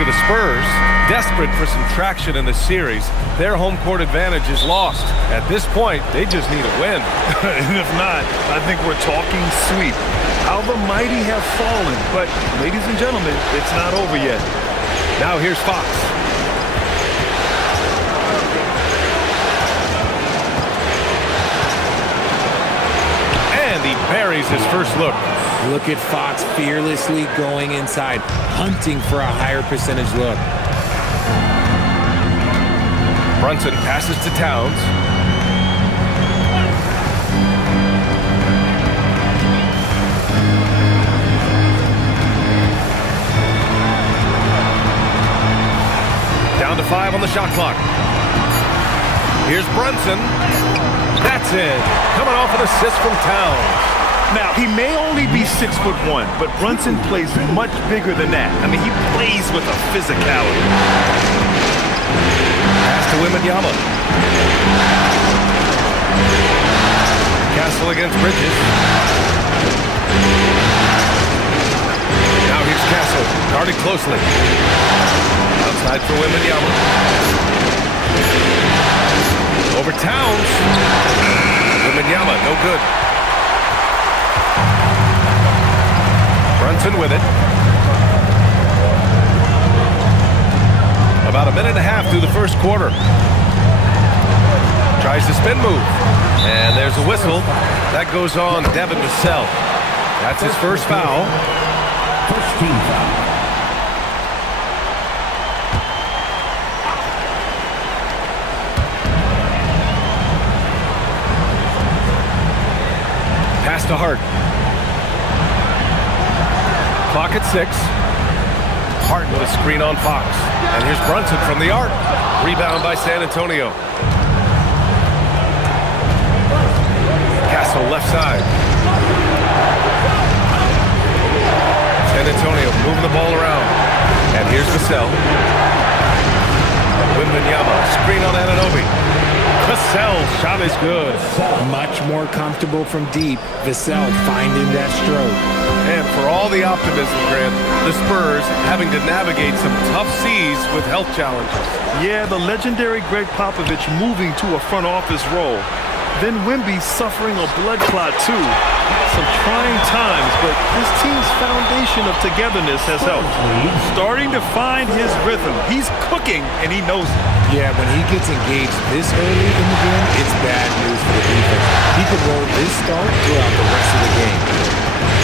look at the Spurs, desperate for some traction in the series. Their home court advantage is lost. At this point, they just need a win. And if not, I think we're talking sweep. How the mighty have fallen. But, ladies and gentlemen, it's not over yet. Now here's Fox. And he buries his first look. Look at Fox fearlessly going inside, hunting for a higher percentage look. Brunson passes to Towns. Down to 5 on the shot clock. Here's Brunson. That's it. Coming off an assist from Towns. Now, he may only be 6'1", but Brunson plays much bigger than that. I mean, he plays with a physicality. Pass to Wembanyama. Castle against Bridges. Now here's Castle, guarded closely. Outside for Wembanyama. Over Towns. Wembanyama, no good. Brunson with it. About a minute and a half through the first quarter. Tries the spin move. And there's a whistle. That goes on Devin Vassell. That's his first foul. First team foul. Pass to Hart. Clock at 6. Hart with a screen on Fox. And here's Brunson from the arc. Rebound by San Antonio. Castle left side. San Antonio moving the ball around. And here's Vassell. Wembanyama, screen on Anunoby. Vassell's shot is good. Much more comfortable from deep. Vassell finding that stroke. And for all the optimism, Grant, the Spurs having to navigate some tough seas with health challenges. Yeah, the legendary Greg Popovich moving to a front office role. Then Wemby suffering a blood clot too. Some trying times, but his team's foundation of togetherness has helped. Starting to find his rhythm. He's cooking, and he knows it. Yeah, when he gets engaged this early in the game, it's bad news for the defense. He could roll this start throughout the rest of the game.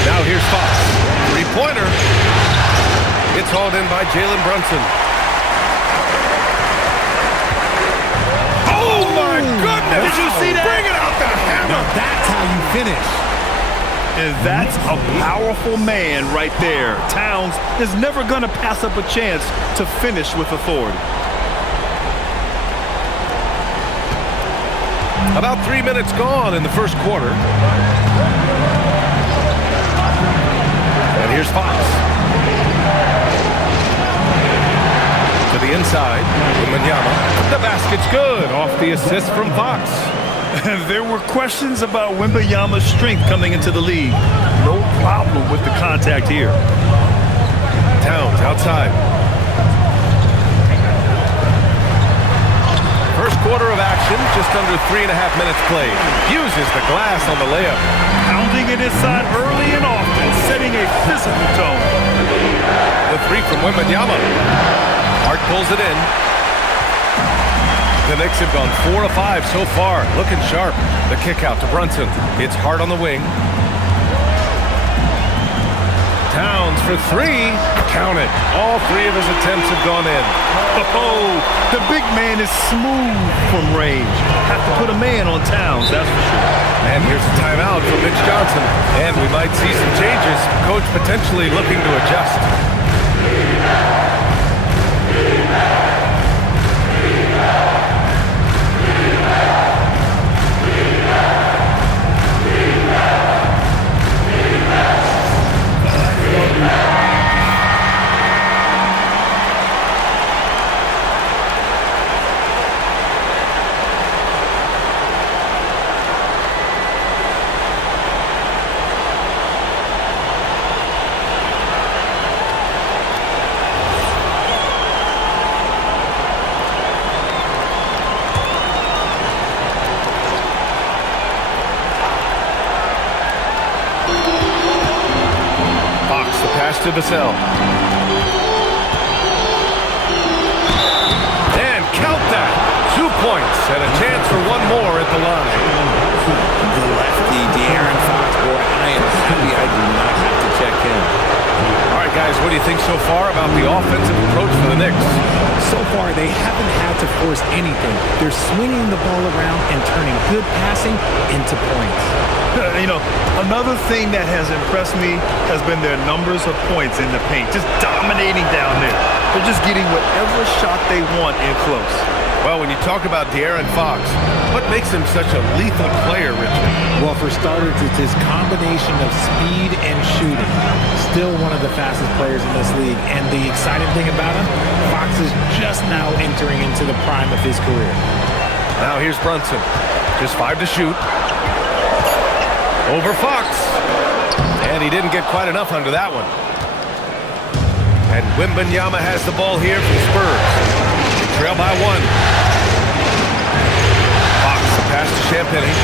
Now here's Fox. Three-pointer. It's hauled in by Jalen Brunson. Oh, my goodness! Did you see that? Bring it out the hammer! Now that's how you finish. And that's a powerful man right there. Towns is never going to pass up a chance to finish with authority. About 3 minutes gone in the first quarter. And here's Fox. To the inside. Wembanyama. The basket's good. Off the assist from Fox. There were questions about Wembanyama's strength coming into the league. No problem with the contact here. Towns outside. First quarter of action, just under 3.5 minutes played. Uses the glass on the layup. Pounding it inside early and often, setting a physical tone. The three from Wembanyama. Hart pulls it in. The Knicks have gone 4 of 5 so far. Looking sharp. The kick out to Brunson. It's Hart on the wing. Towns for 3. Count it. All 3 of his attempts have gone in. Oh, the big man is smooth from range. Have to put a man on Towns, that's for sure. And here's a timeout from Mitch Johnson. And we might see some changes. Coach potentially looking to adjust. to Vassell. And count that. 2 points and a chance for one more at the line. The lefty, De'Aaron Fox, boy, I am happy I do not have to check him. All right, guys, what do you think so far about the offensive approach for the Knicks? So far, they haven't had to force anything. They're swinging the ball around and turning good passing into points. You know, another thing that has impressed me has been their numbers of points in the paint, just dominating down there. They're just getting whatever shot they want in close. Well, when you talk about De'Aaron Fox, what makes him such a lethal player, Richard? Well, for starters, it's his combination of speed and shooting. Still one of the fastest players in this league. And the exciting thing about him, Fox is just now entering into the prime of his career. Now here's Brunson. Just 5 to shoot. Over Fox. And he didn't get quite enough under that one. And Wembanyama has the ball here for the Spurs. They trail by 1. Fox, the pass to Champagny.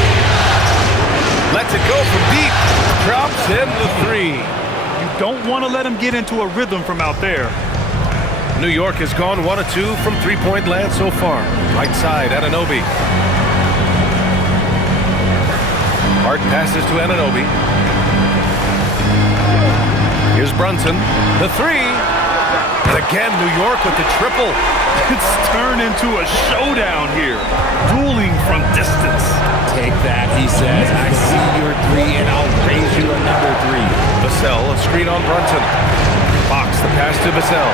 Lets it go from deep. Drops in the 3. You don't want to let him get into a rhythm from out there. New York has gone 1 of 2 from three-point land so far. Right side, Anunoby. Hart passes to Anunoby. Here's Brunson. The 3. And again, New York with the triple. It's turned into a showdown here. Dueling from distance. Take that, he says. I see your 3, and I'll raise you another 3. Vassell, a screen on Brunson. Fox, the pass to Vassell.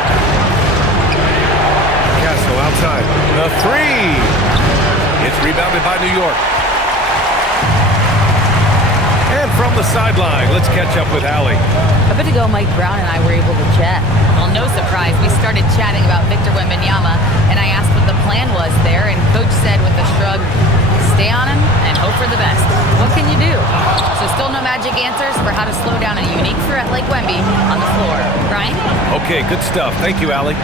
Castle outside. The 3. It's rebounded by New York. And from the sideline, let's catch up with Allie. A bit ago, Mike Brown and I were able to chat. Well, no surprise, we started chatting about Victor Wembanyama, and I asked what the plan was there, and Coach said with a shrug, stay on him and hope for the best. What can you do? So still no magic answers for how to slow down a unique threat like Wemby on the floor. Brian? Okay, good stuff. Thank you, Allie.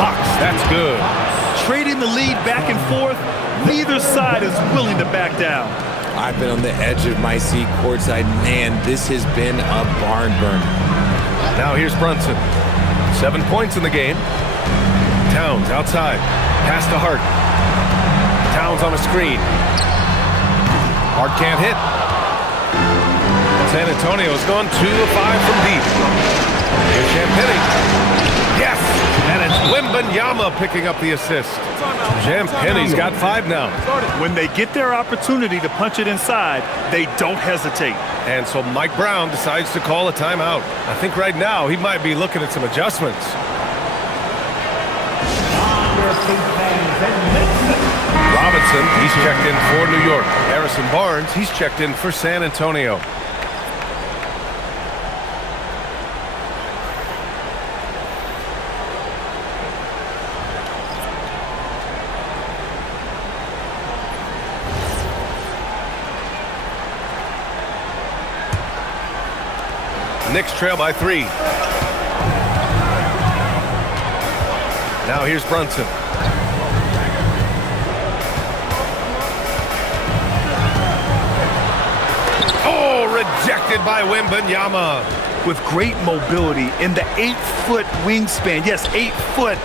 Fox, that's good. Trading the lead back and forth, neither side is willing to back down. I've been on the edge of my seat courtside. Man, this has been a barn burner. Now here's Brunson. 7 points in the game. Towns outside. Pass to Hart. Towns on a screen. Hart can't hit. San Antonio's gone 2 of 5 from deep. Here's Champagny. Yes! And it's Wembanyama picking up the assist. Champagny's got 5 now. When they get their opportunity to punch it inside, they don't hesitate. And so Mike Brown decides to call a timeout. I think right now he might be looking at some adjustments. Robinson, he's checked in for New York. Harrison Barnes, he's checked in for San Antonio. Knicks trail by 3. Now here's Brunson. Oh, rejected by Wembanyama. With great mobility in the 8-foot wingspan. Yes, 8 foot.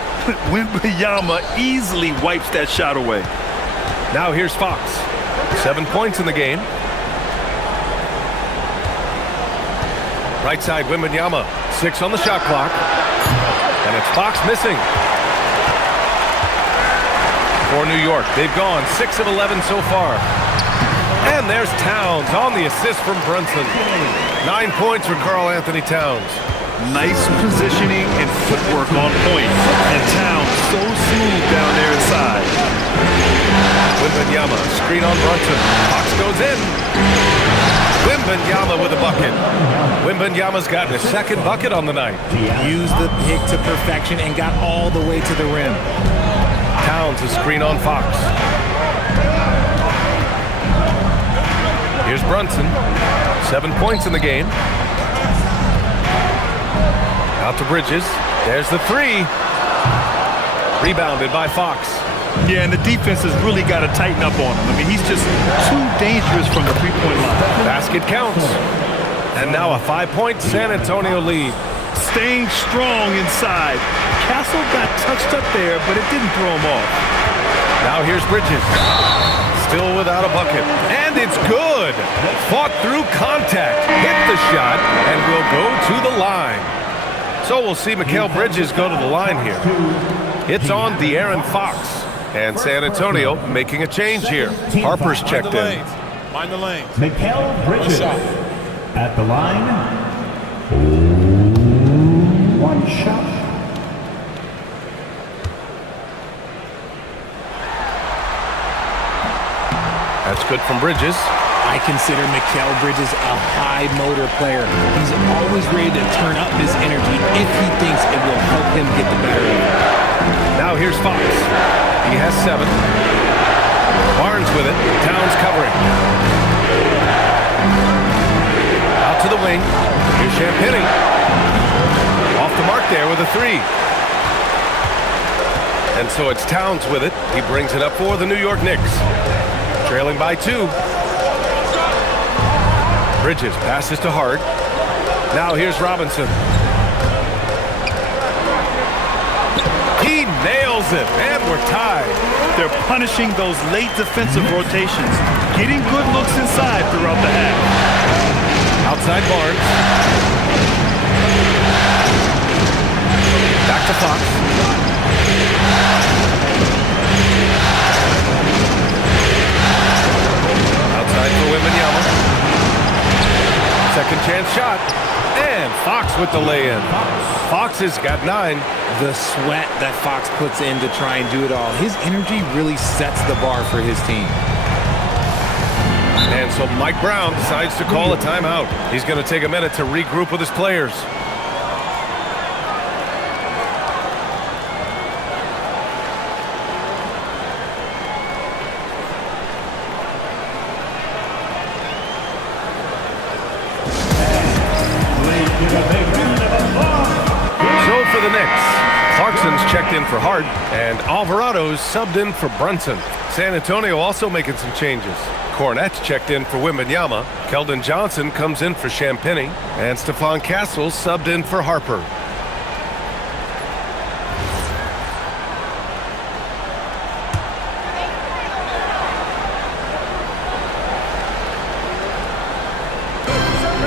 Wembanyama easily wipes that shot away. Now here's Fox. 7 points in the game. Right side, Wembanyama. 6 on the shot clock. And it's Fox missing. For New York, they've gone 6 of 11 so far. And there's Towns on the assist from Brunson. 9 points for Karl Anthony Towns. Nice positioning and footwork on point. And Towns so smooth down there inside. Wembanyama, screen on Brunson. Fox goes in. Wembanyama with a bucket. Wembanyama's got his 2nd bucket on the night. Used the pick to perfection and got all the way to the rim. Towns a screen on Fox. Here's Brunson. 7 points in the game. Out to Bridges. There's the 3. Rebounded by Fox. Yeah, and the defense has really got to tighten up on him. I mean, he's just too dangerous from the three-point line. Basket counts. And now a 5-point San Antonio lead. Staying strong inside. Castle got touched up there, but it didn't throw him off. Now here's Bridges. Still without a bucket. And it's good. Fought through contact. Hit the shot and will go to the line. So we'll see Mikal Bridges go to the line here. It's on De'Aaron Fox. And San Antonio making a change here. Harper's checked in. Mind the lanes. Mikal Bridges at the line. One shot. That's good from Bridges. I consider Mikal Bridges a high motor player. He's always ready to turn up his energy if he thinks it will help him get the better of it. Now here's Fox. He has 7. Barnes with it. Towns covering. Out to the wing. Here's Champagnie. Off the mark there with a 3. And so it's Towns with it. He brings it up for the New York Knicks. Trailing by 2. Bridges passes to Hart. Now here's Robinson. He nails it, and we're tied. They're punishing those late defensive rotations, getting good looks inside throughout the half. Outside Barnes. Back to Fox. Outside for Wembanyama. Second chance shot. And Fox with the lay-in. Fox has got 9. The sweat that Fox puts in to try and do it all. His energy really sets the bar for his team. And so Mike Brown decides to call a timeout. He's going to take a minute to regroup with his players. So for the Knicks, Clarkson's checked in for Hart, and Alvarado's subbed in for Brunson. San Antonio also making some changes. Cornette's checked in for Wembanyama. Keldon Johnson comes in for Champagnie, and Stephon Castle subbed in for Harper.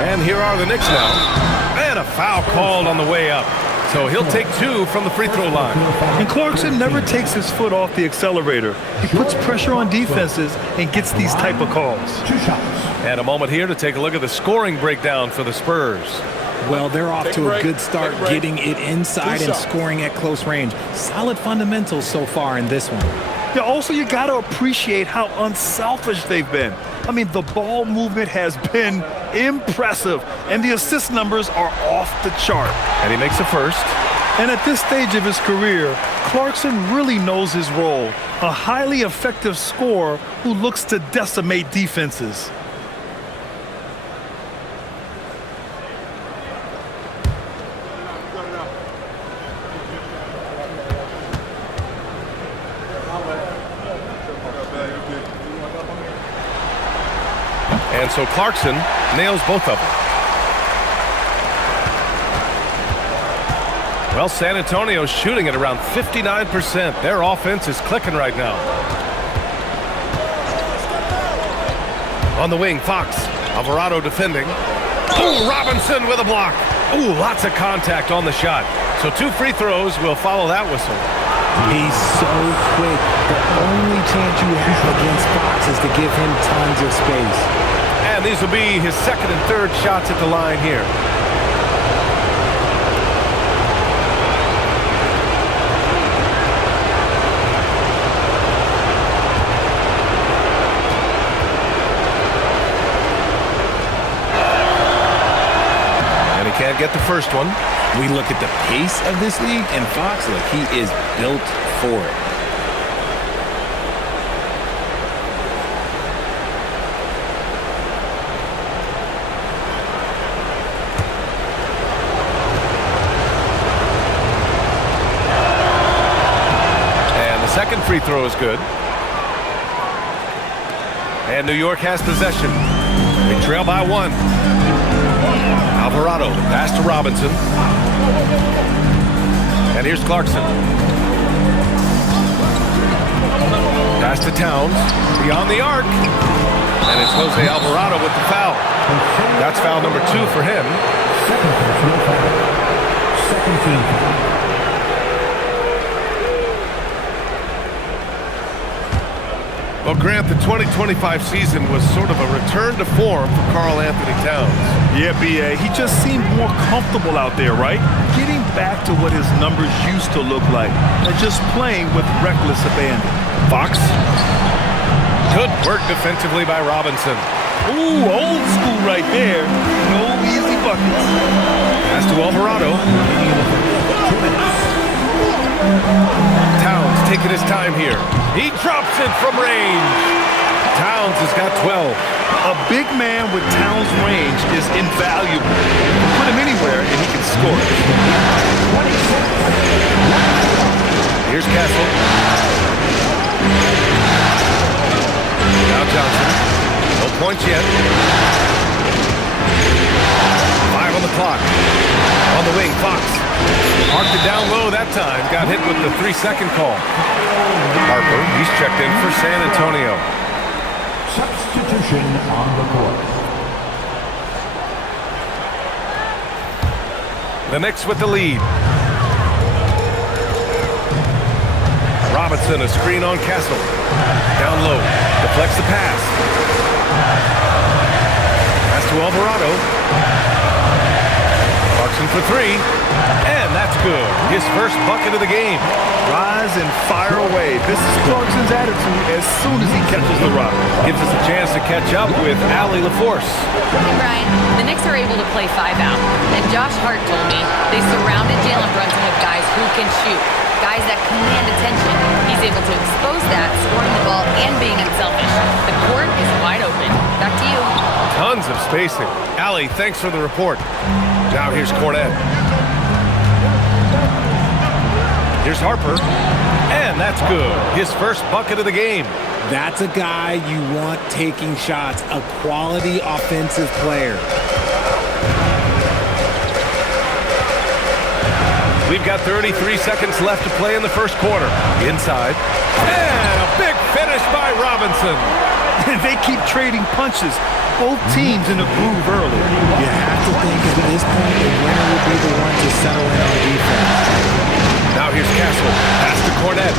And here are the Knicks now. And a foul called on the way up. So he'll take 2 from the free throw line. And Clarkson never takes his foot off the accelerator. He puts pressure on defenses and gets these type of calls. 2 shots. And a moment here to take a look at the scoring breakdown for the Spurs. Well, they're off to a good start getting it inside and scoring at close range. Solid fundamentals so far in this one. Yeah, also, you got to appreciate how unselfish they've been. I mean, the ball movement has been impressive, and the assist numbers are off the chart. And he makes the first. And at this stage of his career, Clarkson really knows his role. A highly effective scorer who looks to decimate defenses. And so Clarkson nails both of them. Well, San Antonio's shooting at around 59%. Their offense is clicking right now. On the wing, Fox. Alvarado defending. Oh, Robinson with a block. Oh, lots of contact on the shot. So 2 free throws will follow that whistle. He's so quick. The only chance you have against Fox is to give him tons of space. And these will be his second and third shots at the line here. And he can't get the first one. We look at the pace of this league, and Fox, look, he is built for it. Second free throw is good. And New York has possession. They trail by 1. Alvarado, the pass to Robinson. And here's Clarkson. Pass to Towns, beyond the arc. And it's Jose Alvarado with the foul. That's foul number 2 for him. Second personal foul. Second team foul. Well, Grant, the 2025 season was sort of a return to form for Karl Anthony Towns. Yeah, B.A. He just seemed more comfortable out there, right? Getting back to what his numbers used to look like and just playing with reckless abandon. Fox. Good work defensively by Robinson. Ooh, old school right there. No easy buckets. Pass to Alvarado. 2 minutes. Towns taking his time here. He drops it from range. Towns has got 12. A big man with Towns' range is invaluable. Put him anywhere and he can score. Here's Castle. Now Johnson. No points yet. 5 on the clock. On the wing, Fox. Marked it down low that time. Got hit with the 3-second call. Harper, he's checked in for San Antonio. Substitution on the court. The Knicks with the lead. Robinson, a screen on Castle. Down low. Deflects the pass. Pass to Alvarado. Clarkson for 3. And that's good. His first bucket of the game. Rise and fire away. This is Clarkson's attitude as soon as he catches the rock. Gives us a chance to catch up with Allie LaForce. Hey, Brian, the Knicks are able to play 5 out. And Josh Hart told me they surrounded Jalen Brunson with guys who can shoot. Guys that command attention. He's able to expose that, scoring the ball, and being unselfish. The court is wide open. Back to you. Tons of spacing. Allie, thanks for the report. Now here's Cornette. Here's Harper. And that's good. His first bucket of the game. That's a guy you want taking shots, a quality offensive player. We've got 33 seconds left to play in the first quarter. Inside. And a big finish by Robinson. They keep trading punches. Both teams in the groove early. You have to think at this point the winner will be the one to settle in on defense. Now here's Castle. Pass to Cornette.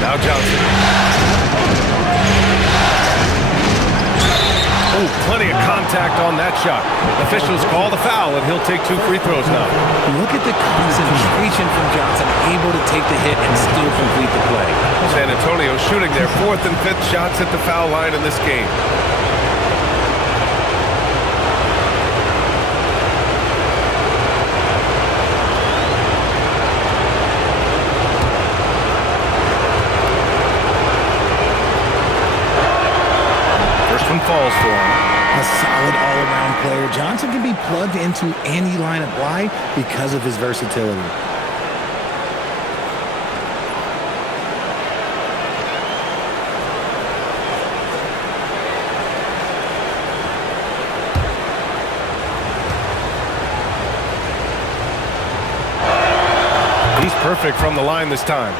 Now Johnson. Oh, plenty of contact on that shot. Officials call the foul, and he'll take 2 free throws now. Look at the concentration from Johnson, able to take the hit and still complete the play. San Antonio shooting their 4th and 5th shots at the foul line in this game. First one falls for him. A solid all-around player. Johnson can be plugged into any lineup. Why? Because of his versatility. He's perfect from the line this time.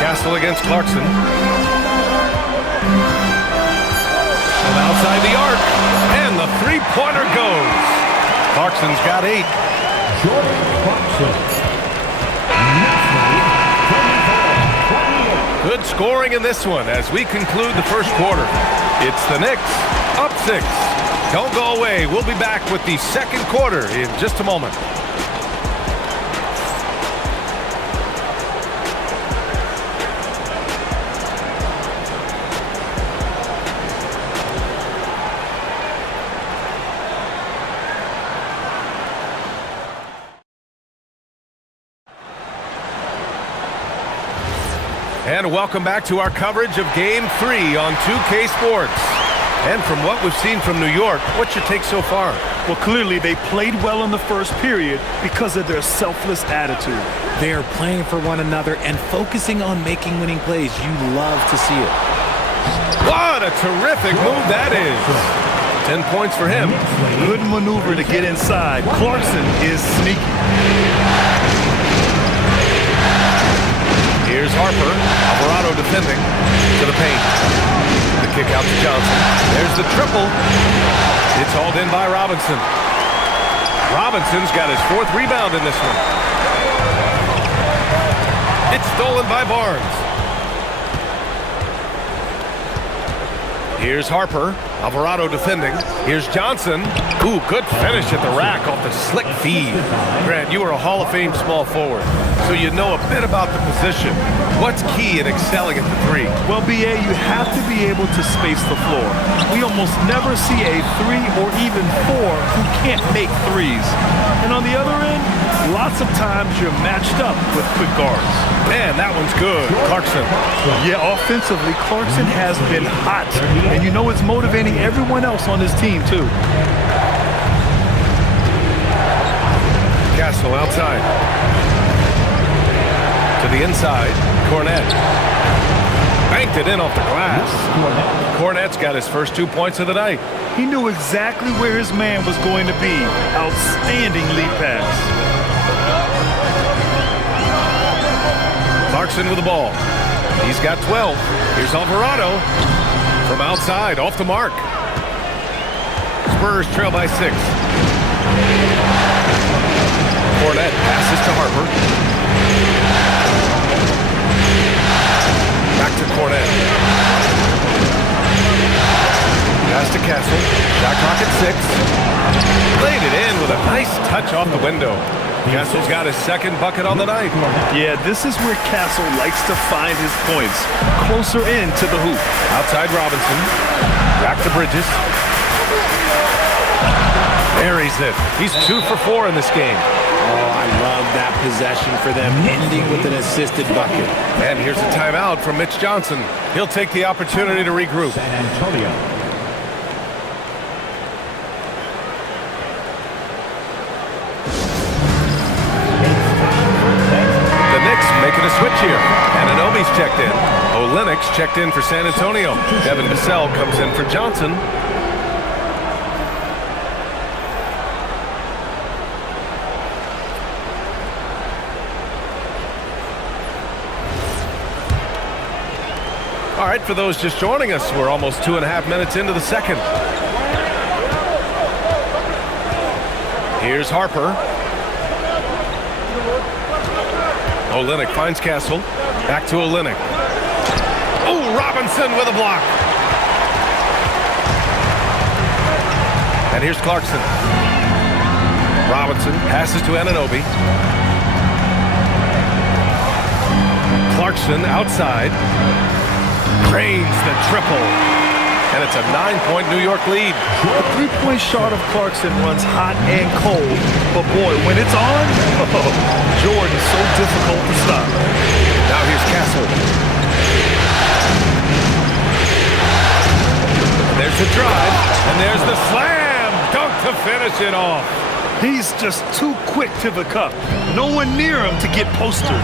Castle against Clarkson. From outside the arc. And the 3-pointer goes. Clarkson's got 8. Jordan Clarkson. Good scoring in this one as we conclude the first quarter. It's the Knicks up 6. Don't go away. We'll be back with the second quarter in just a moment. And welcome back to our coverage of Game 3 on 2K Sports. And from what we've seen from New York, what's your take so far? Well, clearly they played well in the first period because of their selfless attitude. They are playing for one another and focusing on making winning plays. You love to see it. What a terrific move that is. 10 points for him. Good maneuver to get inside. Clarkson is sneaky. Here's Harper. Alvarado defending to the paint. The kick out to Johnson. There's the triple. It's hauled in by Robinson. Robinson's got his 4th rebound in this one. It's stolen by Barnes. Here's Harper. Alvarado defending. Here's Johnson. Ooh, good finish at the rack off the slick feed. Grant, you are a Hall of Fame small forward, so you know a bit about the position. What's key in excelling at the 3? Well, BA, you have to be able to space the floor. We almost never see a 3 or even 4 who can't make threes. And on the other end, lots of times you're matched up with quick guards. Man, that one's good. Clarkson. Yeah, offensively, Clarkson has been hot. And you know it's motivating everyone else on his team, too. Castle outside. To the inside. Cornette. Banked it in off the glass. Cornette's got his first 2 points of the night. He knew exactly where his man was going to be. Outstanding lead pass. Clarkson with the ball. He's got 12. Here's Alvarado from outside, off the mark. Spurs trail by 6. Cornette passes to Harper. Back to Cornette. Pass to Castle. Shot clock at 6. Laid it in with a nice touch off the window. Castle's got his 2nd bucket on the night. Yeah, this is where Castle likes to find his points. Closer in to the hoop. Outside Robinson. Back to Bridges. Buries it. He's 2 for 4 in this game. Oh, I love that possession for them, ending with an assisted bucket. And here's a timeout from Mitch Johnson. He'll take the opportunity to regroup. San Antonio. The Knicks making a switch here. Anunoby's checked in. Olynyk's checked in for San Antonio. Devin Vassell comes in for Johnson. All right, for those just joining us, we're almost 2.5 minutes into the second. Here's Harper. Olynyk finds Castle. Back to Olynyk. Oh, Robinson with a block. And here's Clarkson. Robinson passes to Anunoby. Clarkson outside. Drains the triple. And it's a 9-point New York lead. The 3-point shot of Clarkson runs hot and cold. But boy, when it's on, Jordan's so difficult to stop. Now here's Castle. There's the drive. And there's the slam. Dunk to finish it off. He's just too quick to the cup. No one near him to get posted.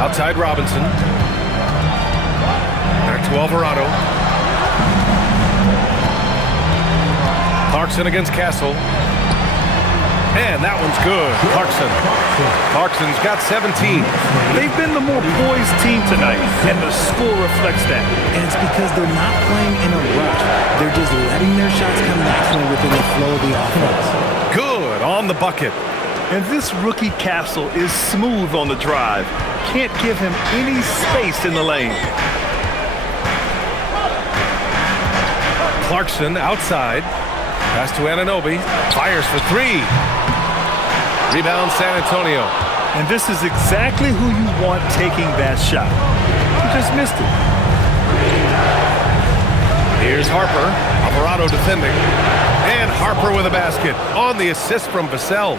Outside Robinson. Back to Alvarado. Clarkson against Castle. And that one's good. Clarkson's got 17. They've been the more poised team tonight, and the score reflects that. And it's because they're not playing in a rush. They're just letting their shots come naturally within the flow of the offense. Good on the bucket. And this rookie Castle is smooth on the drive. Can't give him any space in the lane. Clarkson outside. Pass to Anunoby. Fires for 3. Rebound San Antonio. And this is exactly who you want taking that shot. He just missed it. Here's Harper. Alvarado defending. And Harper with a basket on the assist from Vassell.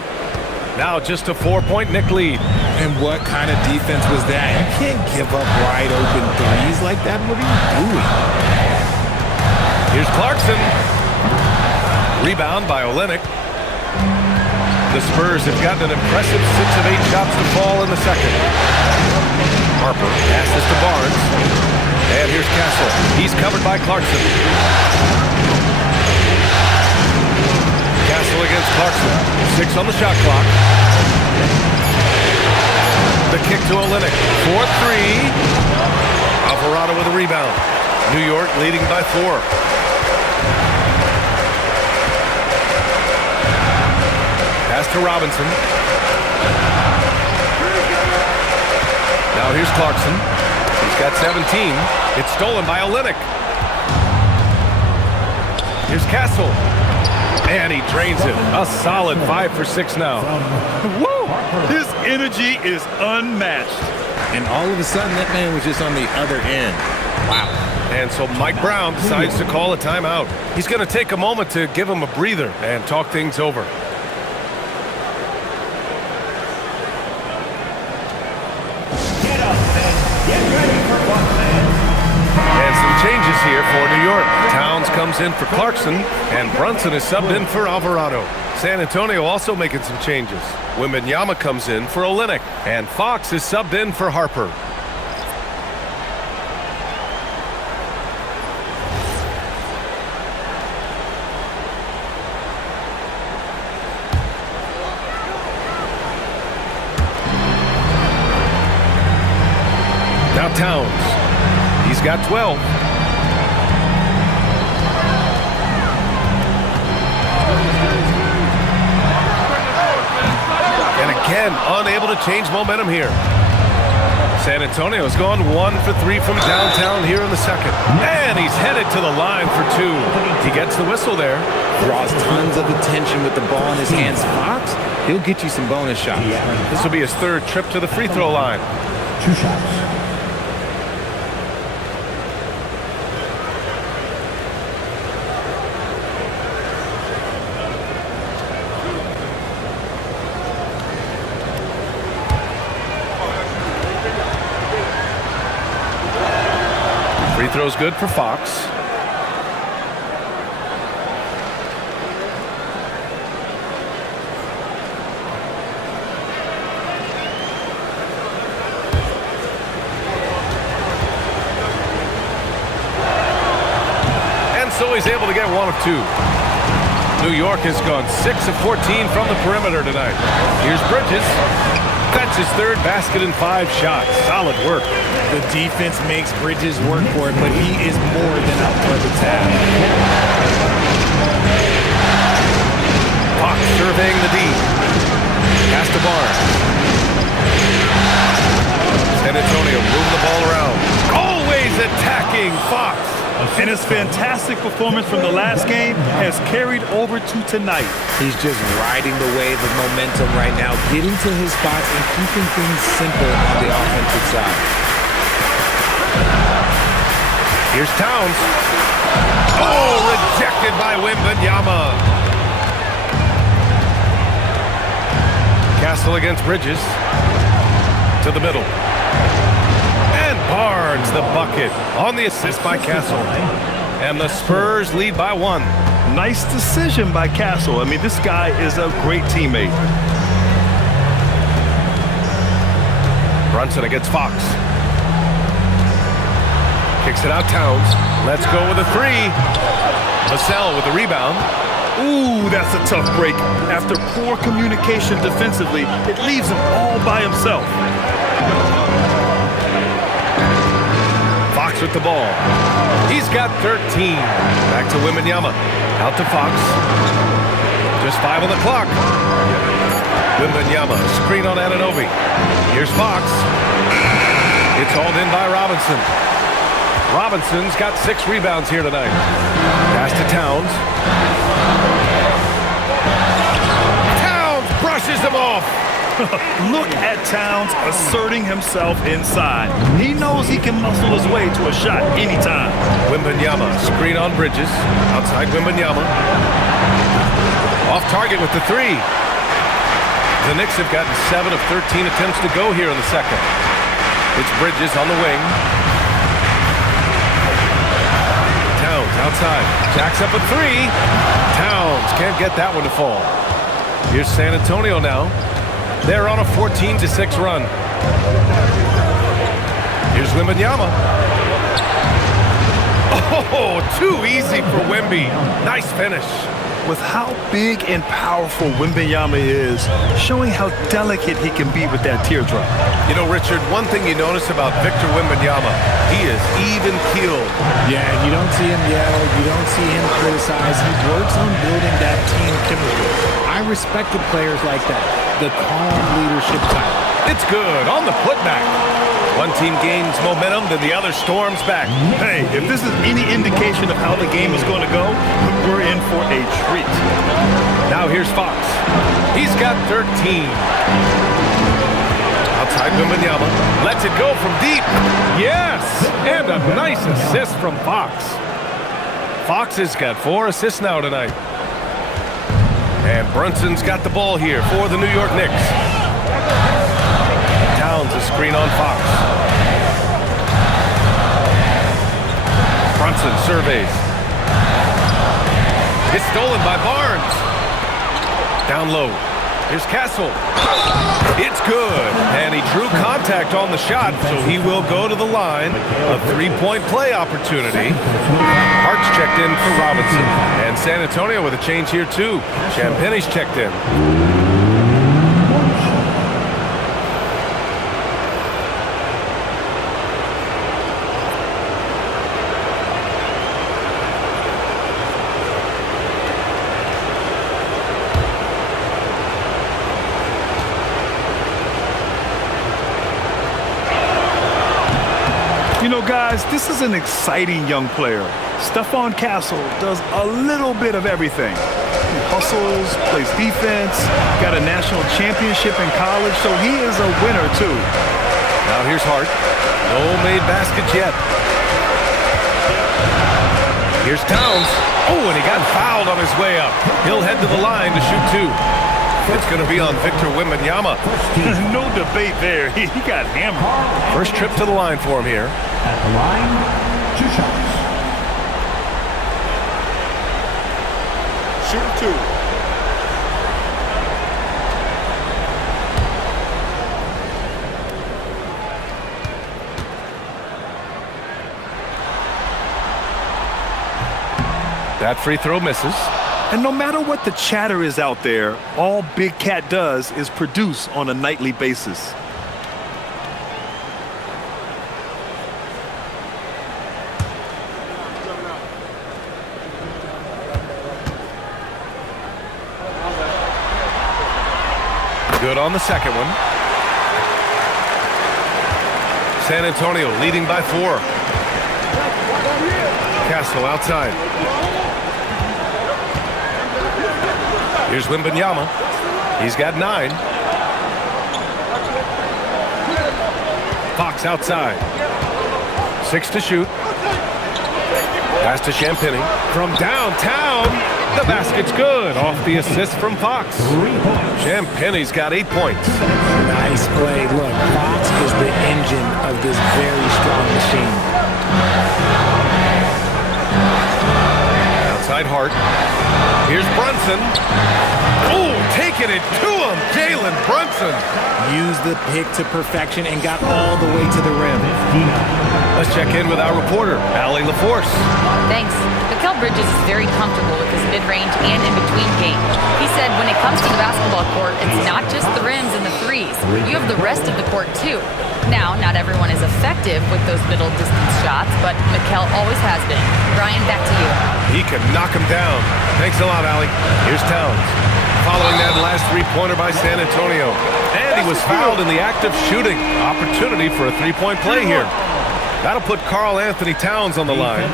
Now just a 4-point Knick lead. And what kind of defense was that? You can't give up wide open threes like that. What are you doing? Here's Clarkson. Rebound by Olynyk. The Spurs have gotten an impressive 6 of 8 shots to fall in the second. Harper passes to Barnes. And here's Castle. He's covered by Clarkson. Castle against Clarkson. 6 on the shot clock. The kick to Olynyk. 4-3. Alvarado with a rebound. New York leading by 4. Pass to Robinson. Now here's Clarkson. He's got 17. It's stolen by Olynyk. Here's Castle. And he drains it. A solid 5 for 6 now. Woo! His energy is unmatched. And all of a sudden, that man was just on the other end. Wow. And so Mike Brown decides to call a timeout. He's going to take a moment to give him a breather and talk things over. Get up and get ready for one, man. And some changes here for New York. Towns comes in for Clarkson, and Brunson is subbed in for Alvarado. San Antonio also making some changes. Wembanyama comes in for Olynyk, and Fox is subbed in for Harper. Now Towns. He's got 12. And again, unable to change momentum here. San Antonio's gone 1 for 3 from downtown here in the second. And he's headed to the line for 2. He gets the whistle there. Draws tons of attention with the ball in his hands. Fox, he'll get you some bonus shots. This will be his 3rd trip to the free throw line. 2 shots. Free throw's good for Fox. And so he's able to get 1 of 2. New York has gone 6 of 14 from the perimeter tonight. Here's Bridges. That's his 3rd basket in 5 shots. Solid work. The defense makes Bridges work for it, but he is more than up for the task. Fox surveying the D. Pass to Barnes. San Antonio moving the ball around. Always attacking Fox. And his fantastic performance from the last game has carried over to tonight. He's just riding the wave of momentum right now, getting to his spots and keeping things simple on the offensive side. Here's Towns. Oh, rejected by Wembanyama. Castle against Bridges. To the middle. And Barnes, the bucket. On the assist by Castle. And the Spurs lead by 1. Nice decision by Castle. I mean, this guy is a great teammate. Brunson against Fox. Kicks it out, Towns. Let's go with a 3. Vassell with the rebound. Ooh, that's a tough break. After poor communication defensively, it leaves him all by himself. Fox with the ball. He's got 13. Back to Wembanyama. Out to Fox. Just 5 on the clock. Wembanyama, screen on Anunoby. Here's Fox. It's hauled in by Robinson. Robinson's got 6 rebounds here tonight. Pass to Towns. Towns brushes him off. Look at Towns asserting himself inside. He knows he can muscle his way to a shot anytime. Wembanyama, screen on Bridges. Outside Wembanyama. Off target with the 3. The Knicks have gotten 7 of 13 attempts to go here in the second. It's Bridges on the wing. Towns out outside. Jacks up a three. Towns can't get that one to fall. Here's San Antonio now. They're on a 14-6 run. Here's Wembanyama. Oh, too easy for Wemby. Nice finish. With how big and powerful Wembanyama is, showing how delicate he can be with that teardrop. You know, Richard, one thing you notice about Victor Wembanyama, he is even-keeled. Yeah, you don't see him yell. You don't see him criticize. He works on building that team chemistry. I respected players like that. The calm leadership type. It's good on the putback. One team gains momentum, then the other storms back. Hey, if this is any indication of how the game is going to go, we're in for a treat. Now here's Fox. He's got 13. Outside Wembanyama. Lets it go from deep. Yes! And a nice assist from Fox. Fox has got 4 assists now tonight. And Brunson's got the ball here for the New York Knicks. Towns a screen on Fox. Brunson surveys. It's stolen by Barnes. Down low. Here's Castle. It's good. And he drew contact on the shot, so he will go to the line. A 3-point play opportunity. Hart's checked in for Robinson. And San Antonio with a change here, too. Champagne's checked in. You know, guys, this is an exciting young player. Stephon Castle does a little bit of everything. He hustles, plays defense, got a national championship in college, so he is a winner, too. Now here's Hart. No made baskets yet. Here's Towns. Oh, and he got fouled on his way up. He'll head to the line to shoot 2. It's going to be on Victor Wembanyama. No debate there. He got hammered. First trip to the line for him here. At the line, 2 shots. Shoot 2. That free throw misses. And no matter what the chatter is out there, all Big Cat does is produce on a nightly basis. Good on the second one. San Antonio leading by 4. Castle outside. Here's Wembanyama. He's got 9. Fox outside. 6 to shoot. Pass to Champagné. From downtown, the basket's good. Off the assist from Fox. Champagné's got 8 points. Nice play. Look, Fox is the engine of this very strong machine. Outside Hart. Here's Brunson. Oh, taking it to him. Jalen Brunson. Used the pick to perfection and got all the way to the rim. Let's check in with our reporter, Allie LaForce. Thanks. Mikal Bridges is very comfortable with his mid-range and in-between game. He said when it comes to the basketball court, it's not just the rims and the threes. You have the rest of the court, too. Now, not everyone is effective with those middle-distance shots, but Mikal always has been. Brian, back to you. He can knock him down. Thanks a lot, Allie. Here's Towns. Following that last three-pointer by San Antonio. And he was fouled in the act of shooting. Opportunity for a three-point play here. That'll put Karl Anthony Towns on the line.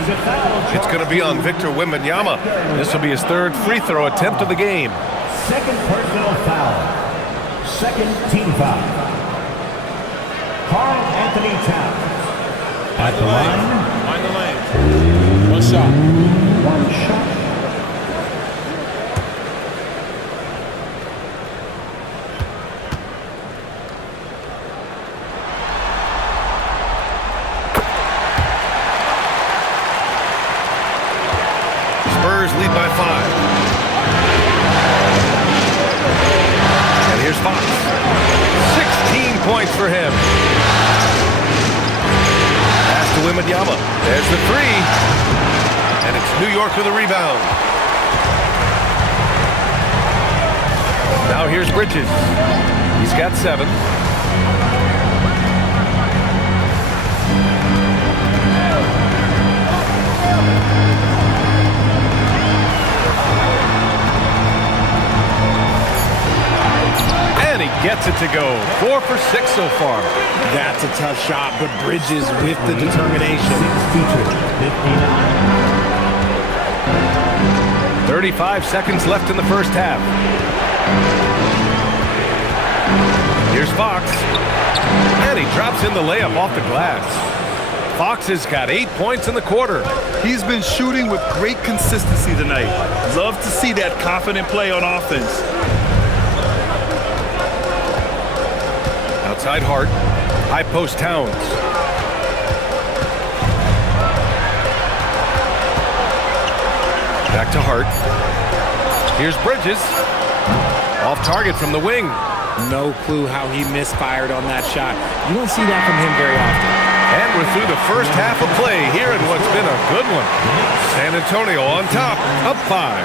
It's going to be on Victor Wembanyama. This will be his 3rd free throw attempt of the game. 2nd personal foul. 2nd team foul. Karl Anthony Towns. At the line. Find the lane. 1 shot. 1 shot. by 5. And here's Fox. 16 points for him. Pass to Wembanyama. There's the 3. And it's New York with a rebound. Now here's Bridges. He's got 7. And he gets it to go. 4 for 6 so far. That's a tough shot, but Bridges with the determination. 35 seconds left in the first half. Here's Fox. And he drops in the layup off the glass. Fox has got 8 points in the quarter. He's been shooting with great consistency tonight. Love to see that confident play on offense. Outside Hart. High post Towns. Back to Hart. Here's Bridges. Off target from the wing. No clue how he misfired on that shot. You don't see that from him very often. And we're through the first half of play here in what's been a good one. San Antonio on top, up 5.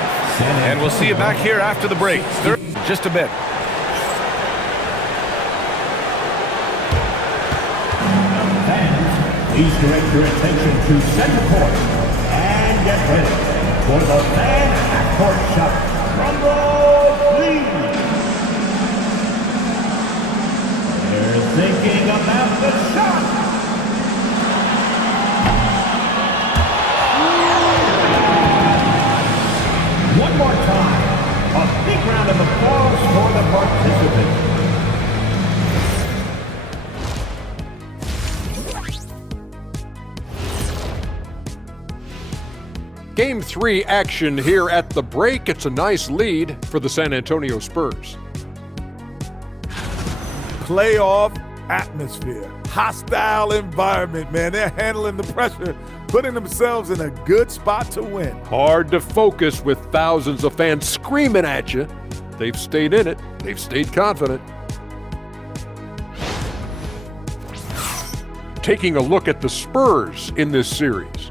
And we'll see you back here after the break. Just a bit. Please direct your attention to center court and get ready for the fan half-court shot. Rumble, please. They're thinking about the shot. One more time, a big round of applause for the participants. Game 3 action here at the break. It's a nice lead for the San Antonio Spurs. Playoff atmosphere, hostile environment, man. They're handling the pressure, putting themselves in a good spot to win. Hard to focus with thousands of fans screaming at you. They've stayed in it. They've stayed confident. Taking a look at the Spurs in this series.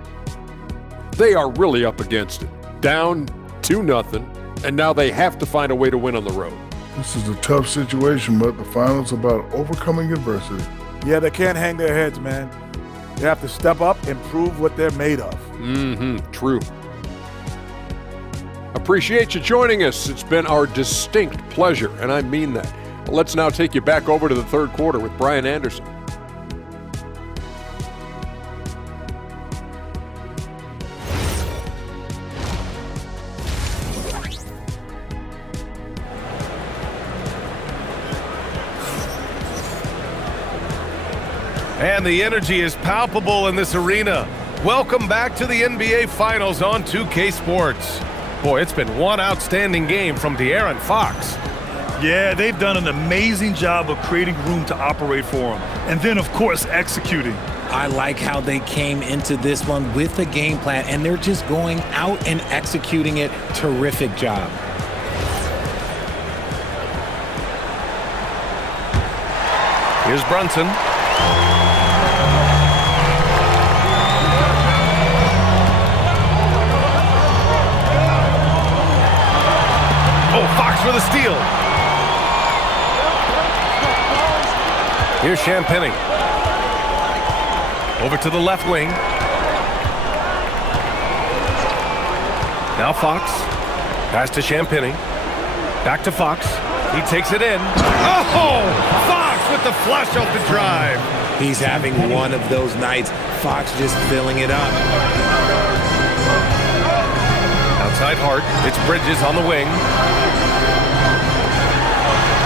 They are really up against it. Down 2-0, and now they have to find a way to win on the road. This is a tough situation, but the finals about overcoming adversity. Yeah, they can't hang their heads, man. They have to step up and prove what they're made of. True. Appreciate you joining us. It's been our distinct pleasure, and I mean that. Let's now take you back over to the third quarter with Brian Anderson. And the energy is palpable in this arena. Welcome back to the NBA Finals on 2K Sports. Boy, it's been one outstanding game from De'Aaron Fox. Yeah, they've done an amazing job of creating room to operate for him. And then, of course, executing. I like how they came into this one with a game plan, and they're just going out and executing it. Terrific job. Here's Brunson. Oh, Fox with a steal. Here's Champagnie. Over to the left wing. Now Fox. Pass to Champagnie. Back to Fox. He takes it in. Oh! Fox with the flush off the drive. He's having one of those nights. Fox just filling it up. Outside Hart. It's Bridges on the wing.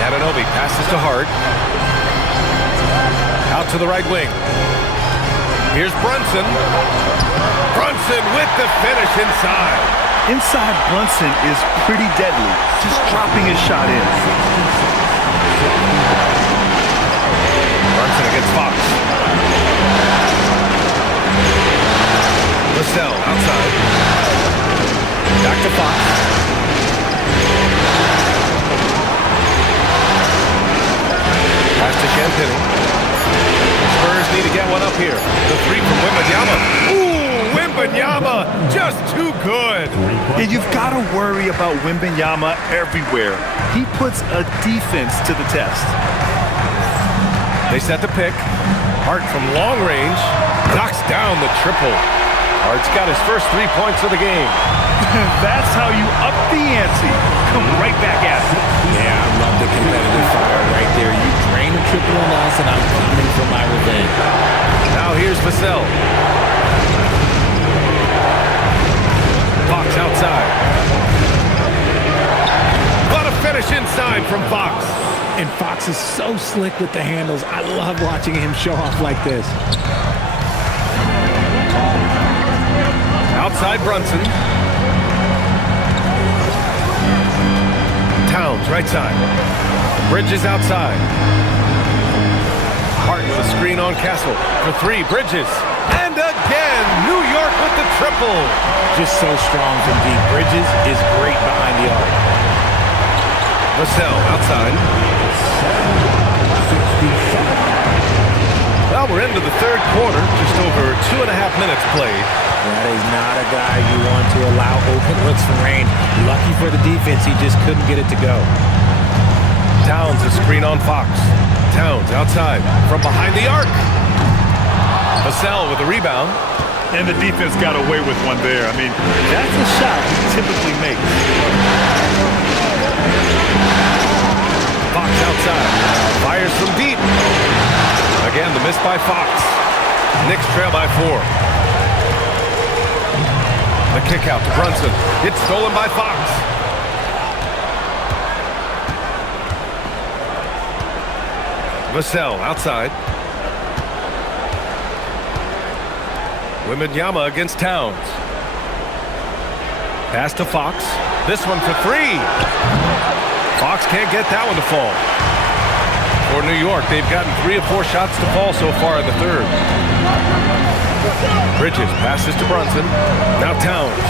Anunoby passes to Hart. Out to the right wing. Here's Brunson. Brunson with the finish inside. Inside Brunson is pretty deadly, just dropping his shot in. Brunson against Fox. Vassell outside. Back to Fox. Pass to Champagny. Spurs need to get one up here. The three from Wembanyama. Ooh, Wembanyama, just too good. And you've got to worry about Wembanyama everywhere. He puts a defense to the test. They set the pick. Hart from long range knocks down the triple. Hart's got his first 3 points of the game. That's how you up the ante. Come right back at it. Yeah, I love the competitive fire right there. You drain a triple on us, and I'm coming for my revenge. Now here's Vassell. Fox outside. What a finish inside from Fox. And Fox is so slick with the handles. I love watching him show off like this. Outside Brunson. Towns right side. Bridges outside. Hart with a screen on Castle for three. Bridges. And again, New York with the triple. Just so strong from deep. Bridges is great behind the arc. Vassell outside. Well, we're into the third quarter. Just over 2.5 minutes played. That is not a guy you want to allow open looks from Rain. Lucky for the defense, he just couldn't get it to go. Towns a screen on Fox. Towns outside from behind the arc. Vassell with a rebound. And the defense got away with one there. I mean, that's a shot he typically makes. Fox outside. Fires from deep. Again, the miss by Fox. Knicks trail by 4. The kick out to Brunson. It's stolen by Fox. Vassell outside. Wembanyama against Towns. Pass to Fox. This one for 3. Fox can't get that one to fall. For New York, they've gotten 3 of 4 shots to fall so far in the third. Bridges passes to Brunson. Now Towns.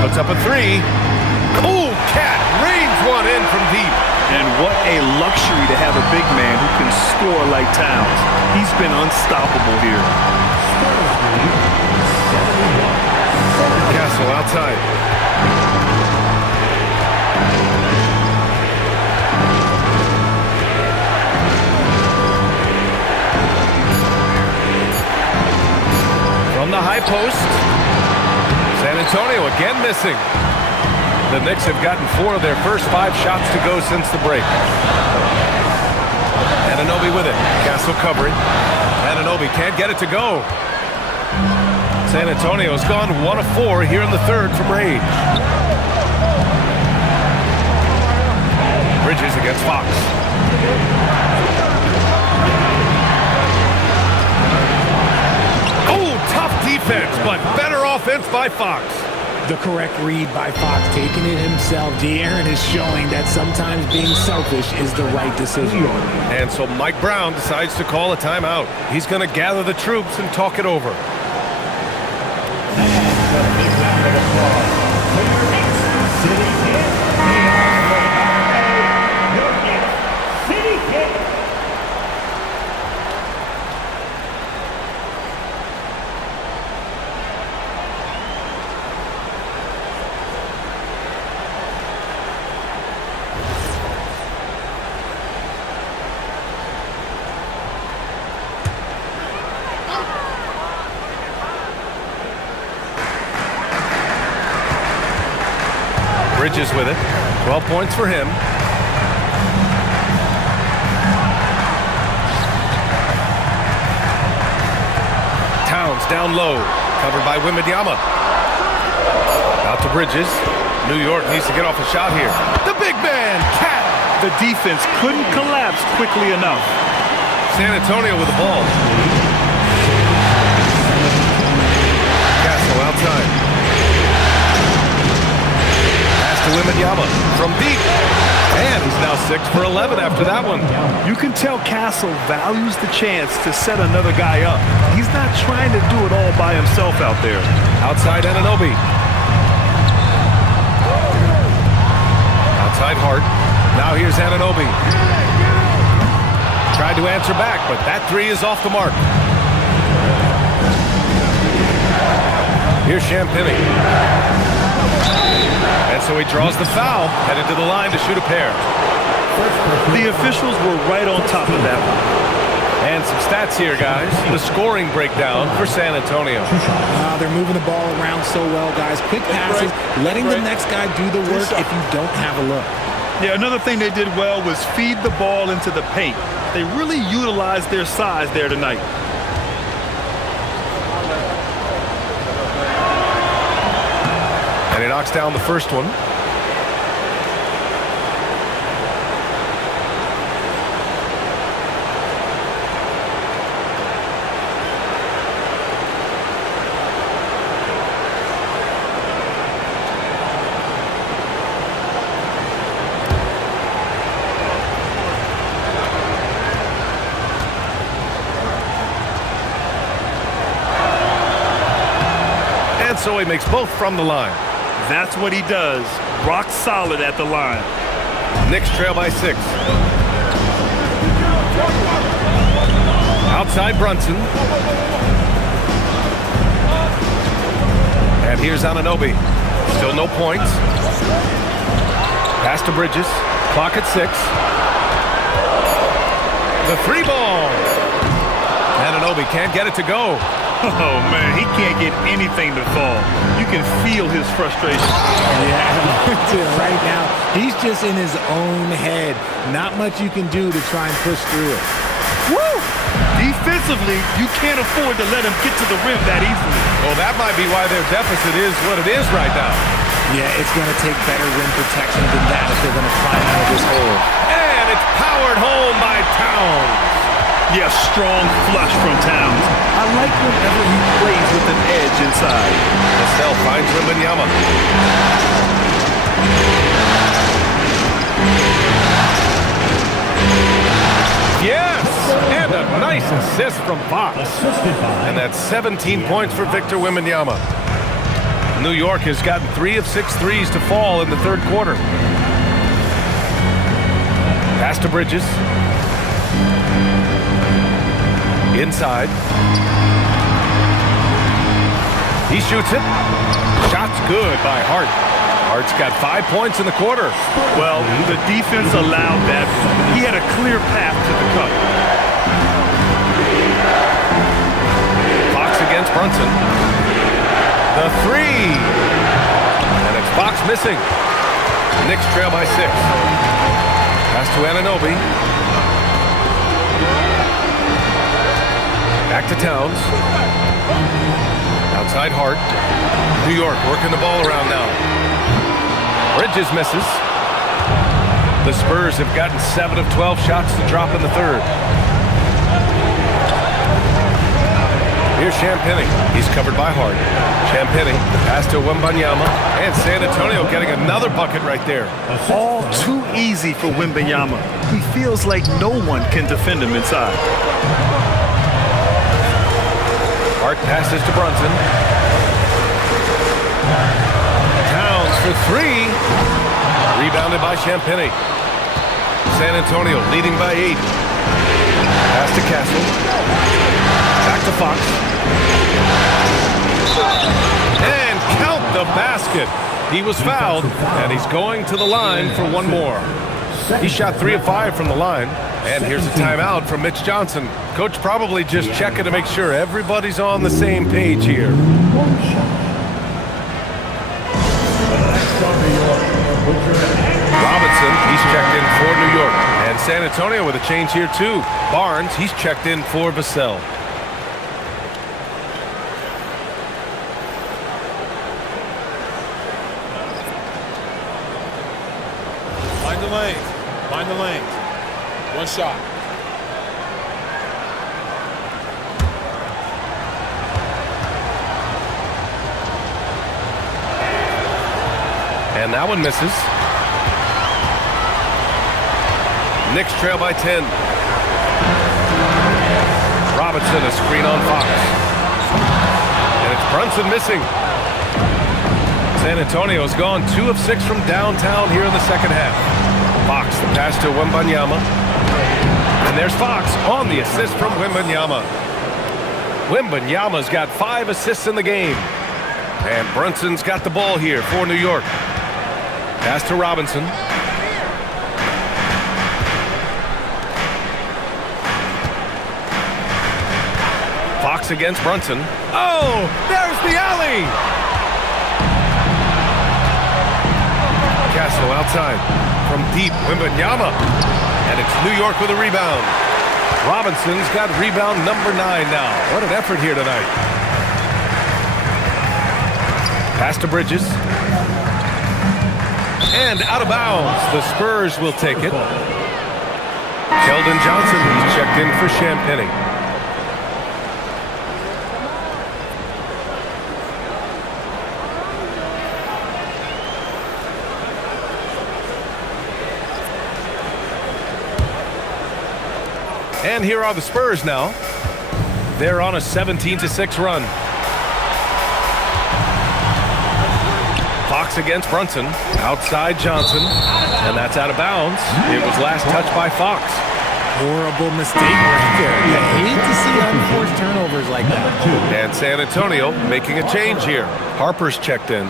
Puts up a 3. Cool cat rains one in from deep. And what a luxury to have a big man who can score like Towns. He's been unstoppable here. Castle outside. From the high post. San Antonio again missing. The Knicks have gotten 4 of their first 5 shots to go since the break. Anunoby with it. Castle covering. Anunoby can't get it to go. San Antonio's gone 1 of 4 here in the third from range. Bridges against Fox. Oh, tough defense, but better offense by Fox. The correct read by Fox, taking it himself. De'Aaron is showing that sometimes being selfish is the right decision. And so Mike Brown decides to call a timeout. He's going to gather the troops and talk it over. Bridges with it. 12 points for him. Towns down low. Covered by Wembanyama. Out to Bridges. New York needs to get off a shot here. The big man, Cat. The defense couldn't collapse quickly enough. San Antonio with the ball. Castle outside. Pass to Wembanyama from deep. And he's now 6 for 11 after that one. You can tell Castle values the chance to set another guy up. He's not trying to do it all by himself out there. Outside Anunoby. Outside Hart. Now here's Anunoby. Tried to answer back, but that three is off the mark. Here's Champagny. And so he draws the foul, headed to the line to shoot a pair. The officials were right on top of that one. And some stats here, guys. The scoring breakdown for San Antonio. They're moving the ball around so well, guys. Quick passes, letting the next guy do the work if you don't have a look. Yeah, another thing they did well was feed the ball into the paint. They really utilized their size there tonight. And he knocks down the first one. And so he makes both from the line. That's what he does. Rock solid at the line. Knicks trail by 6. Outside Brunson. And here's Anunoby. Still no points. Pass to Bridges. Clock at 6. The three ball. Anunoby can't get it to go. Oh, man, he can't get anything to fall. You can feel his frustration. Yeah, right now, he's just in his own head. Not much you can do to try and push through it. Woo! Defensively, you can't afford to let him get to the rim that easily. Well, that might be why their deficit is what it is right now. Yeah, it's going to take better rim protection than that if they're going to climb out of this hole. And it's powered home by Towns. Yeah, strong flush from Towns. I like whenever he plays with an edge inside. Vassell finds Wembanyama. Yes! And a nice assist from Fox. And that's 17 points for Victor Wembanyama. New York has gotten 3 of 6 threes to fall in the third quarter. Pass to Bridges. Inside. He shoots it. Shot's good by Hart. Hart's got 5 points in the quarter. Well, the defense allowed that. He had a clear path to the cup. Fox against Brunson. The three. And it's Fox missing. Knicks trail by 6. Pass to Anunoby. Back to Towns. Outside Hart. New York working the ball around now. Bridges misses. The Spurs have gotten 7 of 12 shots to drop in the third. Here's Champagny. He's covered by Hart. Champagny, the pass to Wembanyama. And San Antonio getting another bucket right there. All too easy for Wembanyama. He feels like no one can defend him inside. Hart passes to Brunson. Towns for 3. Rebounded by Champagny. San Antonio leading by 8. Pass to Castle. Back to Fox. And count the basket. He was fouled, and he's going to the line for one more. He shot 3 of 5 from the line. And here's a timeout from Mitch Johnson. Coach probably just checking to make sure everybody's on the same page here. Robinson, he's checked in for New York. And San Antonio with a change here too. Barnes, he's checked in for Vassell. Find the lanes. Find the lanes. One shot. And that one misses. Knicks trail by 10. Robinson, a screen on Fox. And it's Brunson missing. San Antonio's gone 2 of 6 from downtown here in the second half. Fox, the pass to Wembanyama. And there's Fox on the assist from Wembanyama. Wembanyama's got 5 assists in the game. And Brunson's got the ball here for New York. Pass to Robinson. Fox against Brunson. Oh, there's the alley! Castle outside from deep. Wembanyama. And it's New York with a rebound. Robinson's got rebound number 9 now. What an effort here tonight. Pass to Bridges. And out of bounds. The Spurs will take it. Keldon Johnson, he's checked in for Champagny. And here are the Spurs now. They're on a 17-6 run. Fox against Brunson. Outside Johnson. And that's out of bounds. It was last touched by Fox. Horrible mistake right there. You hate to see unforced turnovers like that. And San Antonio making a change here. Harper's checked in.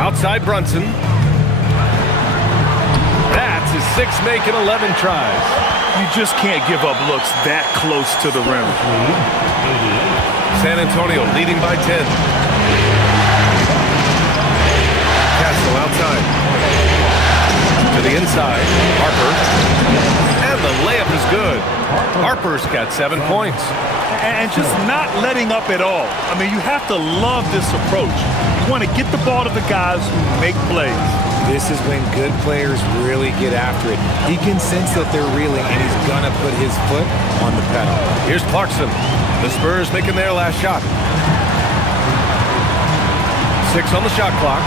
Outside Brunson. That's his 6th make in 11 tries. You just can't give up looks that close to the rim. San Antonio leading by 10. Castle outside. To the inside. Harper. And the layup is good. Harper's got 7 points. And just not letting up at all. I mean, you have to love this approach. You want to get the ball to the guys who make plays. This is when good players really get after it. He can sense that they're reeling, and he's going to put his foot on the pedal. Here's Clarkson. The Spurs making their last shot. 6 on the shot clock.